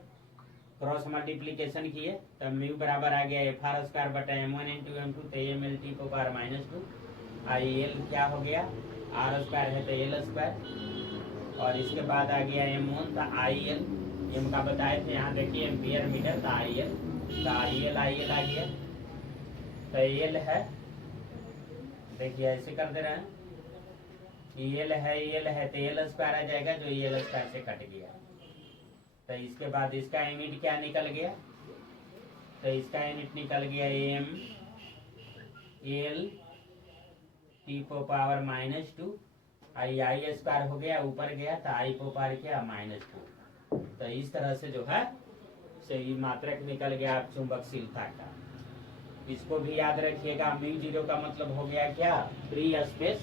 क्रॉस मल्टीप्लीकेशन किए तो म्यू बराबर आ गया FR² बटा M1 × M2, तो mLT को पावर -2, IL क्या हो गया, R² है तो L², और इसके बाद आ गया M1 तो IL, M का बताए थे यहाँ देखिए एम्पियर मीटर, तो IL, तो IL आ गया, तो L है, देखिए ऐसे कर दे रहे हैं, एल है तो एल स्क्वायर आ जाएगा, जो एल स्क्वायर से कट गया। तो इसके बाद इसका यूनिट क्या निकल गया, तो इसका यूनिट निकल गया एम एल टी पावर -2, आई स्क्वायर हो गया, ऊपर गया तो आई पावर क्या -2। तो इस तरह से जो है सही मात्रक निकल गया चुंबकशीलता का। इसको भी याद रखिएगा, μ0 का मतलब हो गया क्या, फ्री स्पेस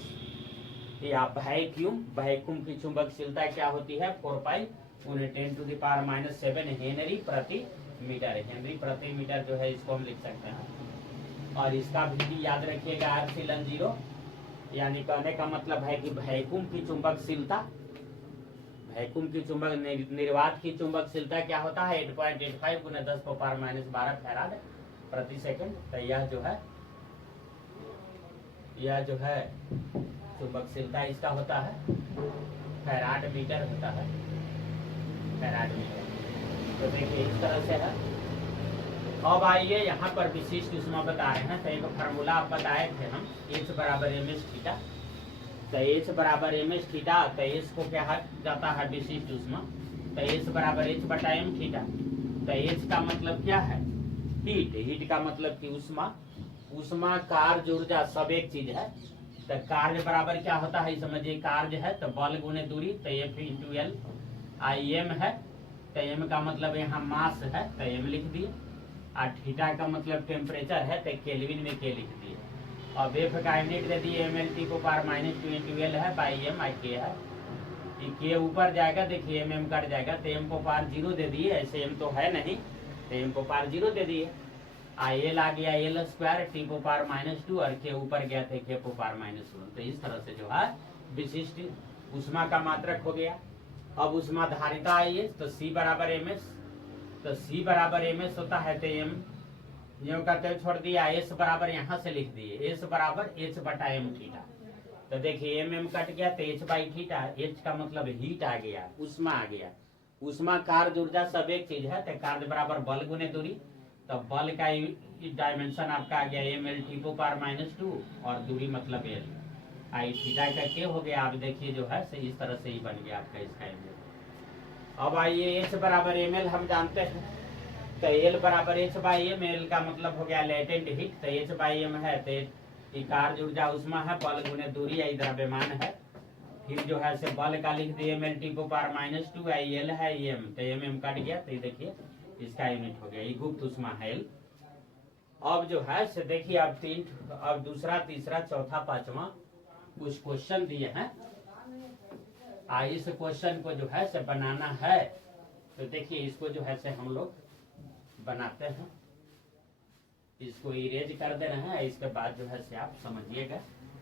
या वैक्यूम की चुंबकशीलता क्या होती है 4 पाई 10⁻⁻7 हेनरी प्रति मीटर। हेनरी प्रति मीटर जो है इसको हम लिख सकते हैं। और इसका भी याद रखिएगा R∠0, यानी कहने का मतलब है कि वैक्यूम की चुंबकशीलता, निर्वात की चुंबकशीलता क्या होता है 8.85 × 10⁻⁻12 फैराड प्रति सेकंड। तो यह जो है चुंबकशीलता इसका होता है फैराड मीटर होता है, फैराड मीटर। तो देखिए इस तरह से है। अब आइए यहाँ पर विशिष्ट ऊष्मा बता रहे हैं। तो एक फार्मूला आप बताए थे हम, H बराबर ms थीटा। तो H बराबर ms थीटा, तो H को क्या जाता है विशिष्ट ऊष्मा, तो H बराबर H बटा m थीटा। तो H का मतलब क्या है, हीट का मतलब कि ऊष्मा कार्य ऊर्जा सब एक चीज है। तो कार्य बराबर क्या होता है समझिए, कार्य है तो बल गुने दूरी, तो F × L। m है तो m का मतलब यहाँ मास है तो m लिख दिए, और थीटा का मतलब टेम्परेचर है तो केल्विन में के लिख दिए। अब F का यूनिट दे दिए mL को पावर -2 × L है बाई m, आई के है, के ऊपर जाएगा, देखिए m कट जाएगा तो m को पावर 0 दे दिए, ऐसे m तो है नहीं तो m को पावर 0 दे दिए। एल आ गया एल स्क्वायर टी को पावर -2 और के ऊपर गया थे के को पावर -1। तो इस तरह से जो है विशिष्ट ऊष्मा का मात्रक हो गया। अब ऊष्मा धारिता आइए, तो C बराबर ms, तो C बराबर ms होता है तो m यूं करते हुए छोड़ दिया, S बराबर यहाँ से लिख दिए, S बराबर H बटा m थीटा। तो देखिए m कट गया तो H बाई थीटा, H का मतलब हीट आ गया, ऊष्मा आ गया। ऊष्मा कार्य ऊर्जा सब एक चीज है, तो कार्य बराबर बल गुने दूरी, तो बल का डायमेंशन आपका आ गया mL टी को पावर -2 और दूरी मतलब l, आई थीटा का के हो गया। आप देखिए जो है सही इस तरह से ही बन गया आपका इसका mL। अब आइए H बराबर mL हम जानते हैं, तो L बराबर H बाई m, L का मतलब हो गया लेटेंट हीट, तो H बाई m है तो कार्य ऊर्जा ऊष्मा है, बल गुने दूरी या द्रव्यमान है। फिर जो है से बल का लिख दिए mL टी को पावर -2, आई L है m, तो m कट गया, तो देखिए इसका यूनिट हो गया, ये गुप्त ऊष्मा है L। अब जो है से देखिए अब दूसरा तीसरा चौथा पांचवा कुछ क्वेश्चन दिए हैं, इस क्वेश्चन को जो है से बनाना है। तो देखिए इसको जो है से हम लोग बनाते हैं, इसको इरेज कर दे रहे हैं, इसके बाद जो है से आप समझिएगा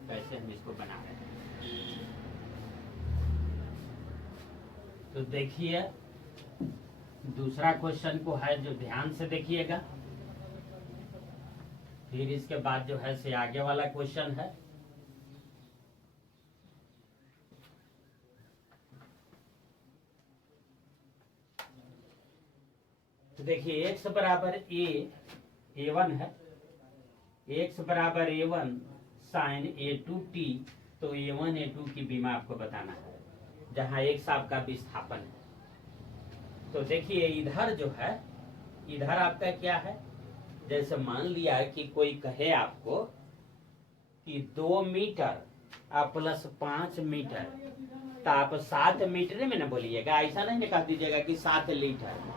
कैसे हम इसको बना रहे हैं। तो देखिए दूसरा क्वेश्चन को है जो ध्यान से देखिएगा, फिर इसके बाद जो है से आगे वाला क्वेश्चन है। तो देखिए x बराबर a1 है, x बराबर a1 साइन a2t, तो a1 a2 की बीमा आपको बताना है, जहां x आपका विस्थापन है। तो देखिए इधर जो है, इधर आपका क्या है, जैसे मान लिया कि कोई कहे आपको कि 2 मीटर प्लस 5 मीटर, तो आप 7 मीटर में ना बोलिएगा, ऐसा नहीं कह दीजिएगा कि 7 लीटर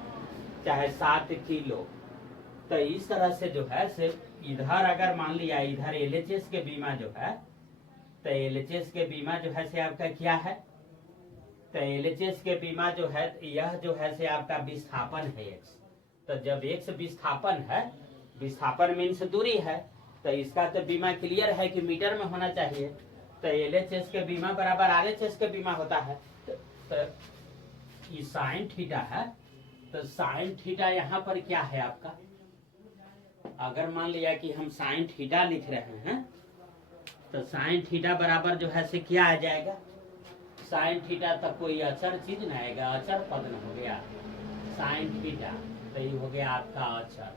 चाहे 7 किलो। तो इस तरह से जो है सिर्फ इधर अगर मान लिया इधर LHS के बीमा जो है, तो LHS के बीमा जो है से आपका क्या है, तो LHS के बीमा जो है यह जो है से आपका विस्थापन है x। तो जब x विस्थापन है, विस्थापन मीन्स दूरी है, तो इसका तो बीमा क्लियर है कि मीटर में होना चाहिए। तो LHS के बीमा बराबर RHS के बीमा होता है। तो ये साइन थीटा है, तो साइन थीटा यहाँ पर क्या है आपका, अगर मान लिया कि हम साइन थीटा लिख रहे हैं, तो साइन थीटा बराबर जो है से क्या आ जाएगा, साइन थीटा तक कोई अचर चीज न आएगा, अचर पद न हो गया साइन थीटा, तो ये हो गया आपका अचर।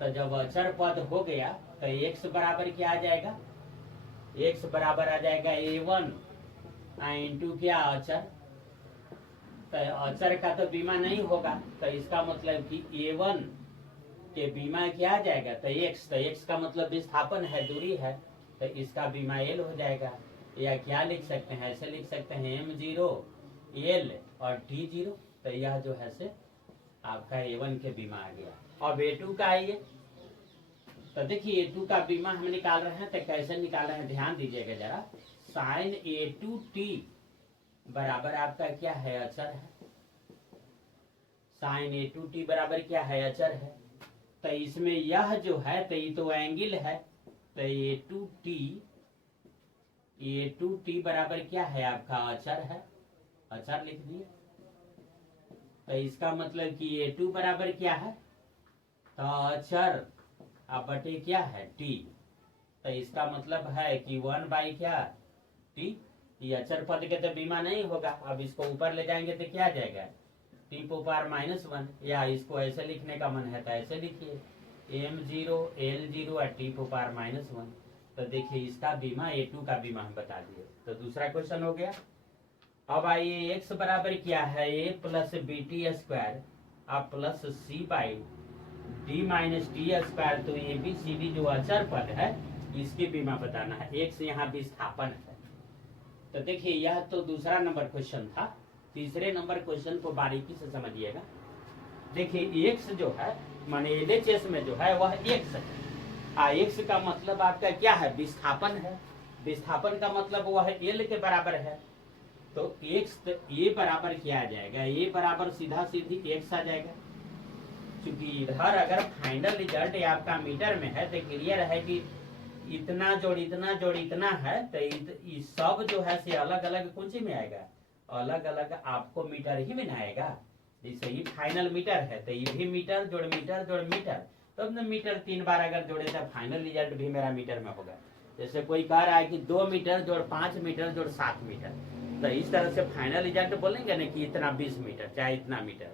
तो जब अचर पद हो गया तो x बराबर क्या आ जाएगा, x बराबर आ जाएगा a1 इंटू क्या अचर, तो अचर का तो बीमा नहीं होगा, तो इसका मतलब कि a1 के बीमा क्या आ जाएगा, तो x का मतलब विस्थापन है, दूरी है, तो इसका बीमा l हो जाएगा। या क्या लिख सकते हैं, ऐसे लिख सकते हैं m0 l और t0, तो यह जो है से आपका a1 के बीमा आ गया। अब a2 का आइए, तो देखिए a2 का बीमा हम निकाल रहे हैं, तो कैसे निकाल रहे हैं ध्यान दीजिएगा जरा। साइन a2t बराबर आपका क्या है, अचर है। साइन a2t बराबर क्या है, अचर है। तो इसमें यह जो है तो ये तो एंगल है, तो a2t बराबर क्या है आपका, अचर है, अचर लिख दिए। तो इसका मतलब कि a2 बराबर क्या है, तो अचर अब बटे क्या है, t। तो इसका मतलब है कि 1 बाई क्या, t। ये अचर पद के तो बीमा नहीं होगा, अब इसको ऊपर ले जाएंगे तो क्या आ जाएगा, t पावर -1, या इसको ऐसे लिखने का मन है तो ऐसे लिखिए m0 l0 और t पावर -1। तो देखिए इसका बीमा a2 का बीमा हम बता दिए। तो दूसरा क्वेश्चन हो गया। अब आइए x बराबर क्या है, a प्लस bt स्क्वायर अब plus c by d minus T square. तो ए बी सी डी जो अचर पद है इसकी बीमा बताना है, x यहाँ विस्थापन है। तो देखिए यह तो दूसरा नंबर क्वेश्चन था। तीसरे नंबर क्वेश्चन को बारीकी से समझिएगा। देखिए x जो है माने LHS में जो है वह x है। x का मतलब आपका क्या है, विस्थापन है। विस्थापन का मतलब वह l के बराबर है। तो x a बराबर क्या आ जाएगा, a बराबर सीधा सीधी x आ जाएगा। क्योंकि इधर अगर फाइनल रिजल्ट आपका मीटर में है तो क्लियर है कि इतना जोड़ इतना जोड़ इतना है, तो सब जो है से अलग अलग कुंजी में आएगा, अलग अलग आपको मीटर ही में आएगा। जैसे ये फाइनल मीटर है तो ये भी मीटर जोड़ मीटर जोड़ मीटर, तब ना मीटर 3 बार अगर जोड़े तो फाइनल रिजल्ट भी मेरा मीटर में होगा। जैसे कोई कह रहा है कि 2 मीटर जोड़ 5 मीटर जोड़ 7 मीटर, तो इस तरह से फाइनल रिजल्ट बोलेंगे ना कि इतना 20 मीटर चाहे इतना मीटर,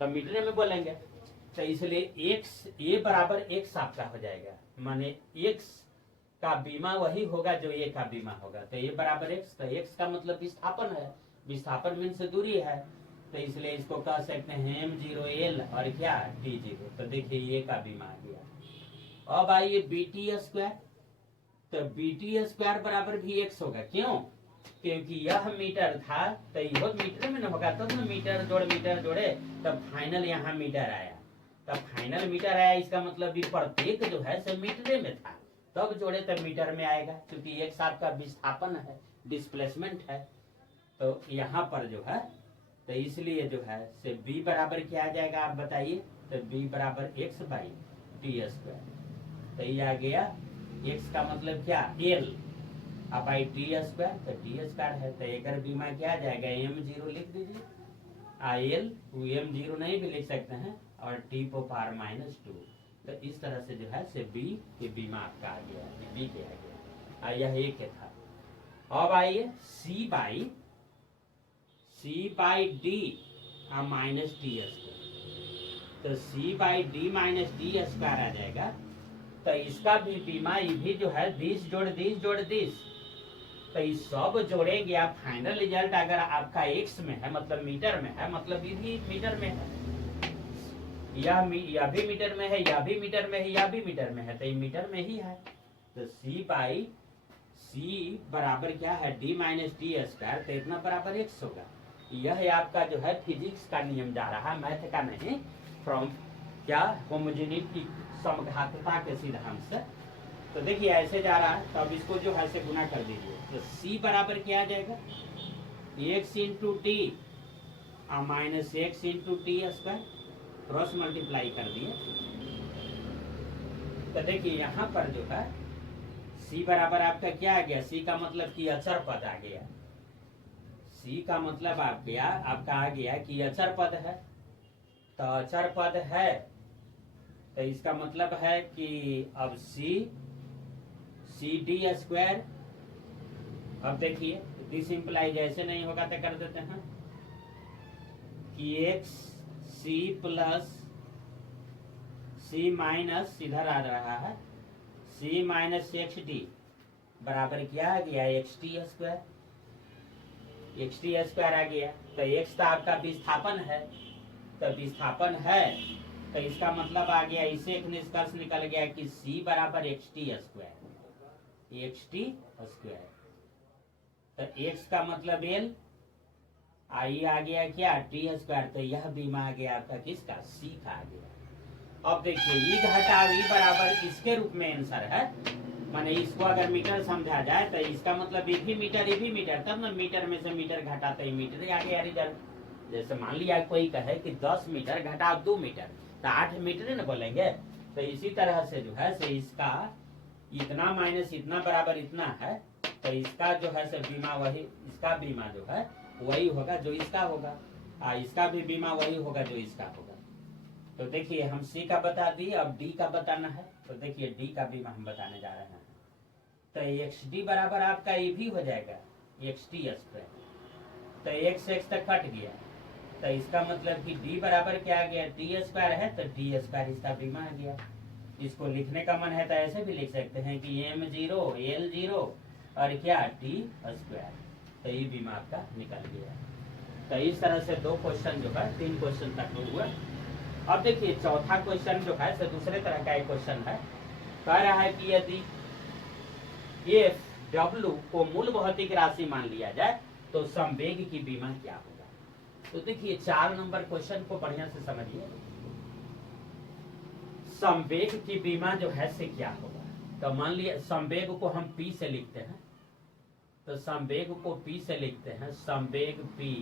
तो मीटर में बोलेंगे। तो इसलिए x a बराबर x आपका हो जाएगा, माने x का बीमा वही होगा जो a का बीमा होगा। तो a बराबर x, तो x का मतलब विस्थापन है, विस्थापन मीन से दूरी है, तो इसलिए इसको कह सकते हैं m0 l और क्या t0। तो देखिए a का बीमा आ गया। अब आइए bt स्क्वायर, तो bt स्क्वायर बराबर भी x होगा। क्यों, क्योंकि यह मीटर था तो यह मीटर में न होगा, तब तो मीटर जोड़े तब फाइनल यहाँ मीटर आया, तब फाइनल मीटर आया। इसका मतलब भी प्रत्येक जो है से मीटर में था, तब जोड़े तब मीटर में आएगा, क्योंकि एक साथ का विस्थापन है, डिस्प्लेसमेंट है। तो यहाँ पर जो है तो इसलिए जो है से b बराबर क्या आ जाएगा आप बताइए, तो b बराबर x बाई टी स्क्वायर। तो ये आ गया x का मतलब क्या l अब बाई टी स्क्वायर, तो टी स्क्वायर है तो एक बीमा क्या आ जाएगा, m0 लिख दीजिए, l m0 नहीं भी लिख सकते हैं, और t पावर -2। तो इस तरह से जो है से b के बीमा आपका आ गया, b के आ गया, यह एक था। अब आइए c by D minus T square, तो c by D minus D square आ जाएगा। तो इसका भी बीमा ये भी जो है 20 जोड़ 20 जोड़ 20, तो ये सब जोड़ेंगे आप, फाइनल रिजल्ट अगर आपका x में है मतलब मीटर में है, मतलब ये भी मीटर में है, यह भी मीटर में है, यह भी मीटर में है, यह भी मीटर में है, तो ये मीटर में ही है। तो c बाई c बराबर क्या है, d माइनस डी स्क्वायर, तो इतना बराबर x होगा। यह आपका जो है फिजिक्स का नियम जा रहा है, मैथ का नहीं, फ्रॉम क्या होमोजेनिटी समघातता के सिद्धांत से। तो देखिए ऐसे जा रहा है, तो अब इसको जो है से गुना कर दीजिए, तो c बराबर क्या आ जाएगा, x into T minus x into T square, cross multiply कर दिए। तो देखिए यहाँ पर जो है c बराबर आपका क्या आ गया, c का मतलब कि अचर पद आ गया, c का मतलब आपका आ गया कि अचर पद है। तो अचर पद है तो इसका मतलब है कि अब सी डी स्क्वायर, अब देखिए दिस इंप्लाई जैसे नहीं होगा तो कर देते हैं कि एक्स सी प्लस सी माइनस इधर आ रहा है सी माइनस एक्स डी बराबर क्या आ गया, X T square, X T square आ गया। तो एक्स तो आपका विस्थापन है, तो विस्थापन है तो इसका मतलब आ गया, इसे एक निष्कर्ष निकल गया कि c बराबर x T square, X T square. तो x का मतलब l, आई आ गया क्या, टी स्क्वायर। तो यह बीमा आ गया आपका किसका, c का आ गया। अब देखिए ई घटा v बराबर इसके रूप में आंसर है, माने इसको अगर मीटर समझा जाए तो इसका मतलब ये भी मीटर, तब ना मीटर में से मीटर घटा तो मीटर आ गया रिजल्ट। जैसे मान लिया कोई कहे कि 10 मीटर घटा 2 मीटर तो 8 मीटर ना बोलेंगे। तो इसी तरह से जो है से इसका इतना माइनस इतना बराबर इतना है, तो इसका जो है से बीमा वही, इसका बीमा जो है वही होगा जो इसका होगा, इसका भी बीमा वही होगा जो इसका होगा। तो देखिए हम सी का बता दिए, अब डी का बताना है। तो देखिए डी का बीमा हम बताने जा रहे हैं। तो एक्स डी बराबर आपका ये भी हो जाएगा एक्स टी स्क्वायर। तो एक्स एक्स तक कट गया, तो इसका मतलब कि डी बराबर क्या आ गया, टी स्क्वायर है, तो डी स्क्वायर इसका बीमा आ गया। इसको लिखने का मन है तो ऐसे भी लिख सकते हैं कि एम जीरो एल जीरो और क्या टी स्क्वायर। तो ये बीमा आपका निकल गया। तो इस तरह से 2 क्वेश्चन जो है 3 क्वेश्चन तक हुआ। अब देखिए चौथा क्वेश्चन जो है दूसरे तरह का एक क्वेश्चन है। कह रहा है कि यदि एफ डब्ल्यू को मूल भौतिक राशि मान लिया जाए तो संवेग की बीमा क्या होगा। तो देखिए 4 नंबर क्वेश्चन को बढ़िया से समझिए। संवेग की बीमा जो है से क्या होगा। तो मान लिया संवेग को हम P से लिखते हैं, तो संवेग को P से लिखते हैं, संवेग P,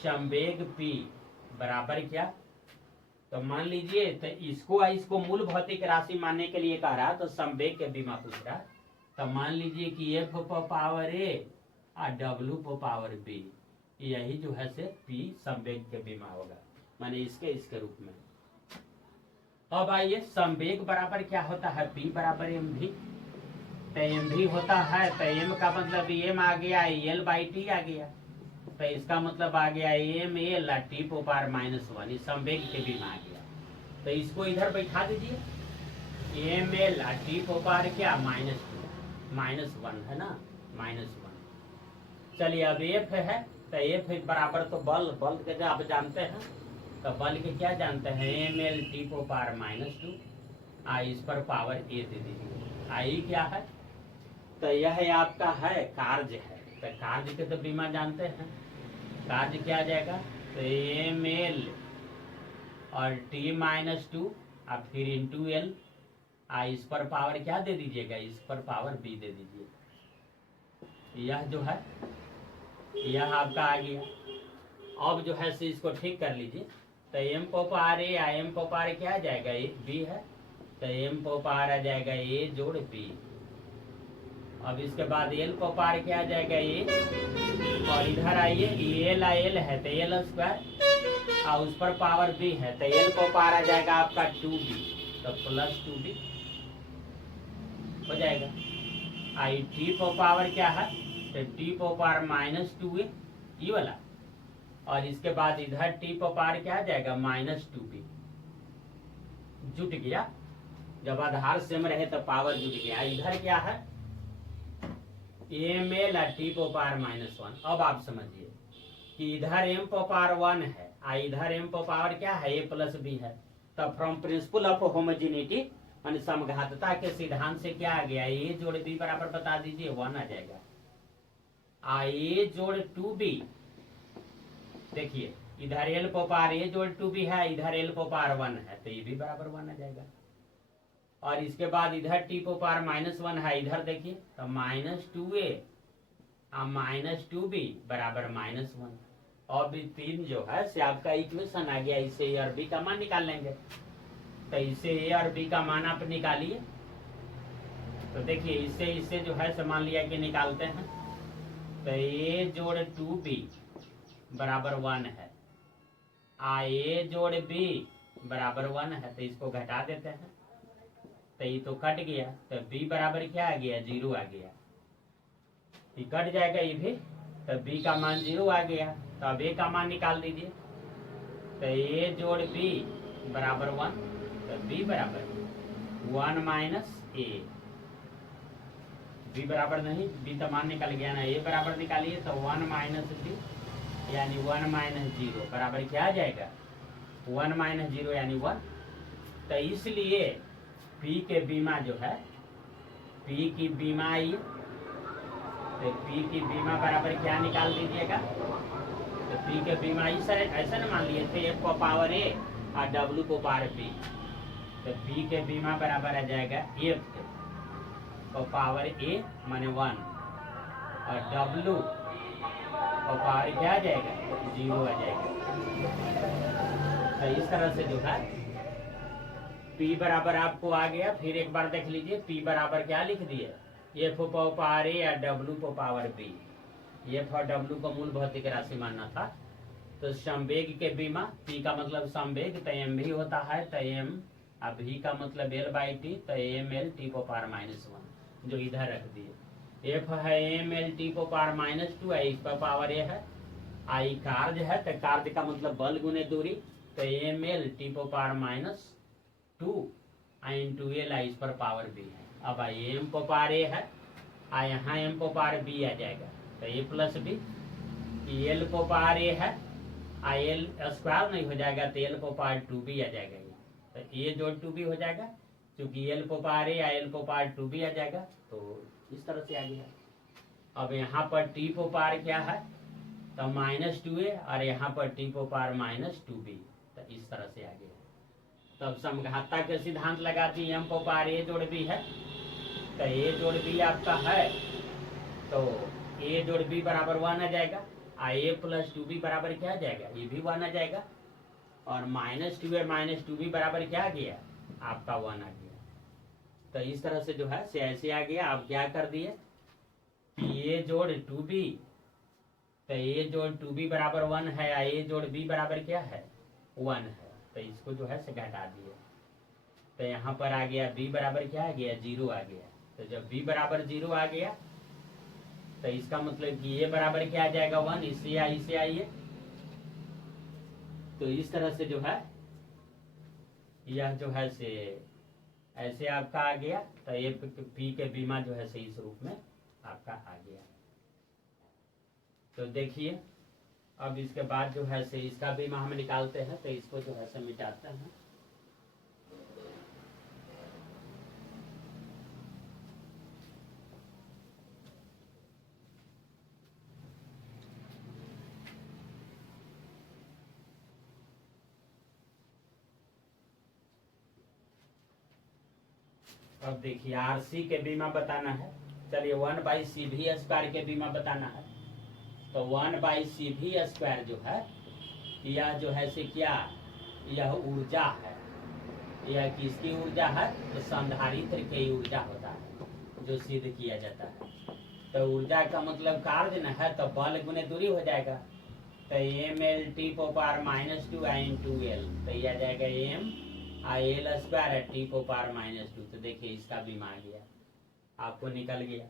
संवेग P बराबर क्या। तो मान लीजिए तो इसको मूल भौतिक राशि मानने के लिए कह रहा, तो संवेग के बीमा पूछ रहा। तो मान लीजिए कि F पर पावर A और W पर पावर B, यही जो है से P संवेग के बीमा होगा, माने इसके रूप में। अब आइए संवेग बराबर क्या होता है, P बराबर mv। तो mv होता है, तो m का मतलब m आ गया, l बाई टी आ गया। तो इसका मतलब आ गया एम एल टी पो पावर -1, इस संवेग के बीमा आ गया। तो इसको इधर बैठा दीजिए, एम एल टी पो पावर क्या -1 है ना, -1। चलिए अब एफ है, तो एफ बराबर तो बल के आप जानते हैं, तो बल के क्या जानते हैं, एम एल टी पो पावर -2, इस पर पावर ए दे दीजिए। आई क्या है, तो यह आपका है कार्य है। तो कार्य के तो बीमा जानते हैं, कार्य क्या आ जाएगा, तो एम एल और t-2 और फिर इंटू एल, इस पर पावर क्या दे दीजिएगा, इस पर पावर b दे दीजिए। यह जो है यह आपका आ गया। अब जो है इसको ठीक कर लीजिए। तो m पर पावर a m पर पावर क्या आ जाएगा, b है, तो m पर पावर आ जाएगा a जोड़ b। अब इसके बाद एल पर पावर क्या आ जाएगा a, और इधर आइए एल है तो एल स्क्वायर, और उस पर पावर b है, तो एल पर पावर आ जाएगा आपका 2b, तो प्लस 2b हो जाएगा। आई टी पर पावर क्या है, तो टी पर पावर -2a ये वाला, और इसके बाद इधर टी पर पावर क्या आ जाएगा, -2b। जुट गया, जब आधार सेम रहे तो पावर जुट गया। इधर क्या है, एम एल टी पर पावर -1। अब आप समझिए कि इधर m पर पावर 1 है, इधर m पर पावर क्या है, a प्लस b है। तब फ्रॉम प्रिंसिपल ऑफ होमोजेनिटी मान समघातता के सिद्धांत से क्या आ गया, a जोड़ b बराबर बता दीजिए 1 आ जाएगा। a जोड़ 2b, देखिए इधर l पर पावर a जोड़ 2b है, इधर l पर पावर 1 है, तो ये भी बराबर 1 आ जाएगा। और इसके बाद इधर टी पर पावर -1 है, इधर देखिए तो -2a और -2b बराबर -1। और भी 3 जो है से आपका इक्वेशन आ गया। इसे ए और बी का मान निकाल लेंगे। तो इसे ए और बी का मान आप निकालिए। तो देखिए इससे जो है से मान लिया कि निकालते हैं, तो a जोड़ 2b बराबर 1 है, a जोड़ b बराबर 1 है, तो इसको घटा देते हैं, तो ये तो कट गया, तो b बराबर क्या आ गया, 0 आ गया। ये कट जाएगा ये भी, तो b का मान 0 आ गया। तो अब a का मान निकाल दीजिए, तो a जोड़ b बराबर 1, तो b बराबर 1 माइनस ए, बी बराबर नहीं, बी तो मान निकल गया ना, ए बराबर निकालिए तो 1 माइनस बी यानी 1 माइनस 0 बराबर क्या आ जाएगा 1 माइनस 0 यानी 1। तो इसलिए पी के बीमा जो है, पी की बीमा आई, तो पी की बीमा बराबर क्या निकाल दीजिएगा, तो पी के बीमा ऐसा ना मान लिए थे एफ को पावर ए और डब्ल्यू को पावर बी, तो पी के बीमा बराबर आ जाएगा एफ को पावर ए माने 1 और डब्ल्यू को पावर क्या आ जाएगा 0 आ जाएगा। तो इस तरह से जो है P बराबर आपको आ गया। फिर एक बार देख लीजिए P बराबर क्या लिख दिए, एफ को पावर ए या डब्ल्यू को पावर बी। एफ और डब्ल्यू को मूल भौतिक राशि मानना था। तो संवेग के बीमा, P का मतलब संवेग, तो एम भी होता है, तो एम अब भी का मतलब एल बाई टी, तो एम एल टी को पावर -1 जो इधर रख दिए। एफ है एम एल टी को पावर -2, इस पर पावर ए है। आई कार्य है, तो कार्य का मतलब बल गुने दूरी, तो एम एल टी को पावर -2 इंटू एल, इस पर पावर बी है। अब आई एम को पावर ए है, यहाँ एम को पावर बी आ जाएगा, तो ए प्लस बी, एल को पावर ए है, एल स्क्वायर नहीं हो जाएगा तो एल को पावर 2b आ जाएगा, तो ए जोड़ 2b हो जाएगा, क्योंकि एल को पावर ए एल को पावर 2b आ जाएगा। तो इस तरह से आ गया। अब यहाँ पर टी को पावर क्या है, तो -2a और यहाँ पर टी को पावर -2b, तो इस तरह से आ गया। तब समघाता के सिद्धांत लगा दी, एम को पावर ए जोड़ बी है, तो ए जोड़ बी आपका है, तो ए जोड़ बी बराबर 1 आ जाएगा, ए प्लस 2b बराबर क्या आ जाएगा, ये भी 1 आ जाएगा, और -2a -2b बराबर क्या आ गया आपका 1 आ गया। तो इस तरह से जो है से ऐसे आ गया। आप क्या कर दिए कि ए जोड़ 2b, तो ए जोड़ 2b बराबर 1 है, ए जोड़ b बराबर क्या है 1 है, तो इसको जो है से घटा दिए, तो यहाँ पर आ गया b बराबर क्या आ गया 0 आ गया। तो जब b बराबर 0 आ गया तो इसका मतलब कि a बराबर क्या आ जाएगा 1, इससे आइए। तो इस तरह से जो है यह जो है से ऐसे आपका आ गया। तो ये पी के बीमा जो है से इस रूप में आपका आ गया। तो देखिए अब इसके बाद जो है से इसका बीमा हम निकालते हैं, तो इसको जो है से मिटाते हैं। अब देखिए आरसी के बीमा बताना है, चलिए 1/cv² के बीमा बताना है। तो 1/cv² जो है यह जो है से क्या, यह ऊर्जा है। यह किसकी ऊर्जा है, तो संधारित्र की ऊर्जा होता है जो सिद्ध किया जाता है। तो ऊर्जा का मतलब कार्य न है, तो बल गुने दूरी हो जाएगा, तो एम एल टी को पावर -2 इंटू एल, तो यह आ जाएगा एम एल स्क्वायर टी को पावर -2। तो देखिए इसका बीमा आ गया, आपको निकल गया।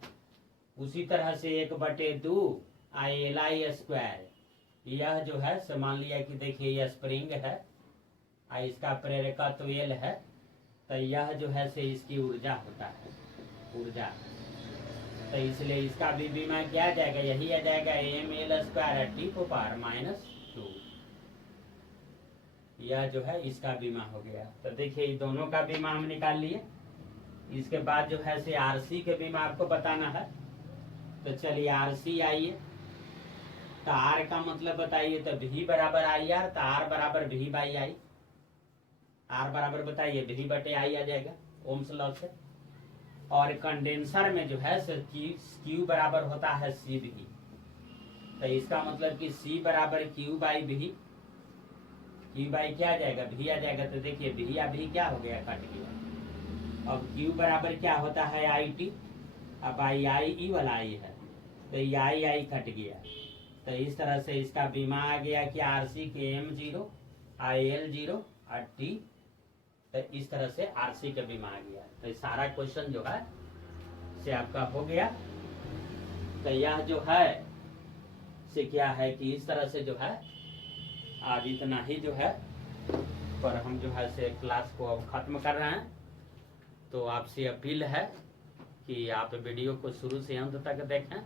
उसी तरह से 1/2 एल आई स्क्वायर, यह जो है से मान लिया कि देखिए यह स्प्रिंग है, इसका प्रेरकत्व एल है, तो यह जो है से इसकी ऊर्जा होता है, ऊर्जा। तो इसलिए इसका भी बीमा क्या आ जाएगा, यही आ जाएगा एम एल स्क्वायर टी को पावर -2। यह जो है इसका बीमा हो गया। तो देखिए दोनों का बीमा हम निकाल लिए। इसके बाद जो है से आरसी के बीमा आपको बताना है। तो चलिए आरसी आइए, तो आर का मतलब बताइए, तो भी बराबर आई आर, तो आर बराबर भी बाई आई। आर बराबर बताइए भी/आई आ जाएगा ओम्स लॉ से। और कंडेंसर में जो है क्यू बराबर होता है सी भी, तो इसका मतलब कि सी बराबर Q/V, Q/ क्या आ जाएगा भी आ जाएगा। तो देखिए भी या भी क्या हो गया, कट गया। अब Q बराबर क्या होता है IT, अब आई वाला आई है, तो आई कट गया। तो इस तरह से इसका बीमा आ गया कि आरसी के M0 IL0 और T, तो इस तरह से आरसी का बीमा आ गया। तो सारा क्वेश्चन जो है से आपका हो गया। तो यह जो है से क्या है कि इस तरह से जो है आज इतना ही जो है पर हम जो है से क्लास को अब खत्म कर रहे हैं। तो आपसे अपील है कि आप वीडियो को शुरू से अंत तक देखें।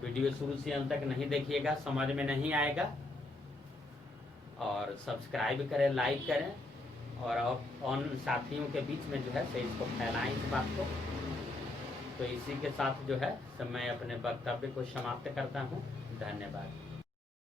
वीडियो शुरू से अंत तक नहीं देखिएगा, समझ में नहीं आएगा। और सब्सक्राइब करें, लाइक करें और और साथियों के बीच में जो है से इसको फैलाएं इस बात को। तो इसी के साथ जो है मैं अपने वक्तव्य को समाप्त करता हूँ। धन्यवाद।